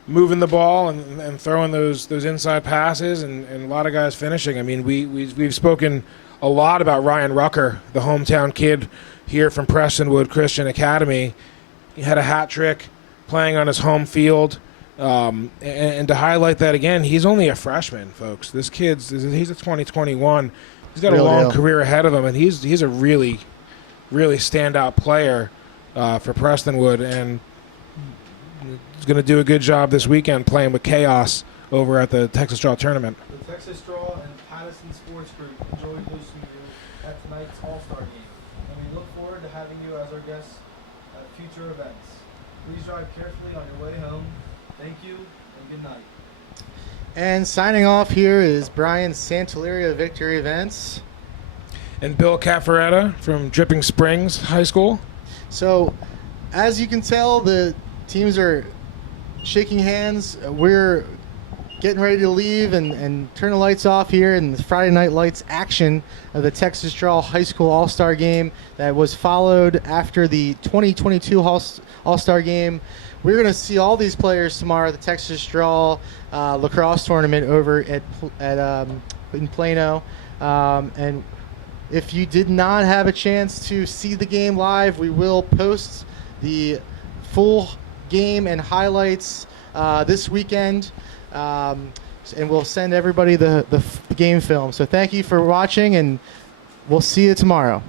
moving the ball and throwing those inside passes, and a lot of guys finishing. I mean, we've spoken a lot about Ryan Rucker, the hometown kid here from Prestonwood Christian Academy. He had a hat trick playing on his home field. And to highlight that again, he's only a freshman, folks. He's a 2021. He's got a long career ahead of him, and he's a really, really standout player for Prestonwood, and he's going to do a good job this weekend playing with Chaos over at the Texas Draw Tournament. The Texas Straw and Patterson Sports Group enjoyed hosting you at tonight's All-Star game, and we look forward to having you as our guests at future events. Please drive carefully on your way home. Thank you, and good night. And signing off here is Brian Santelleria of Victory Events. And Bill Caffaretta from Dripping Springs High School. So, as you can tell, the teams are shaking hands. We're getting ready to leave and turn the lights off here in the Friday Night Lights action of the Texas Draw High School All-Star Game that was followed after the 2022 All-Star Game. We're going to see all these players tomorrow at the Texas Draw lacrosse tournament over in Plano. And if you did not have a chance to see the game live, we will post the full game and highlights this weekend. And we'll send everybody the game film. So thank you for watching, and we'll see you tomorrow.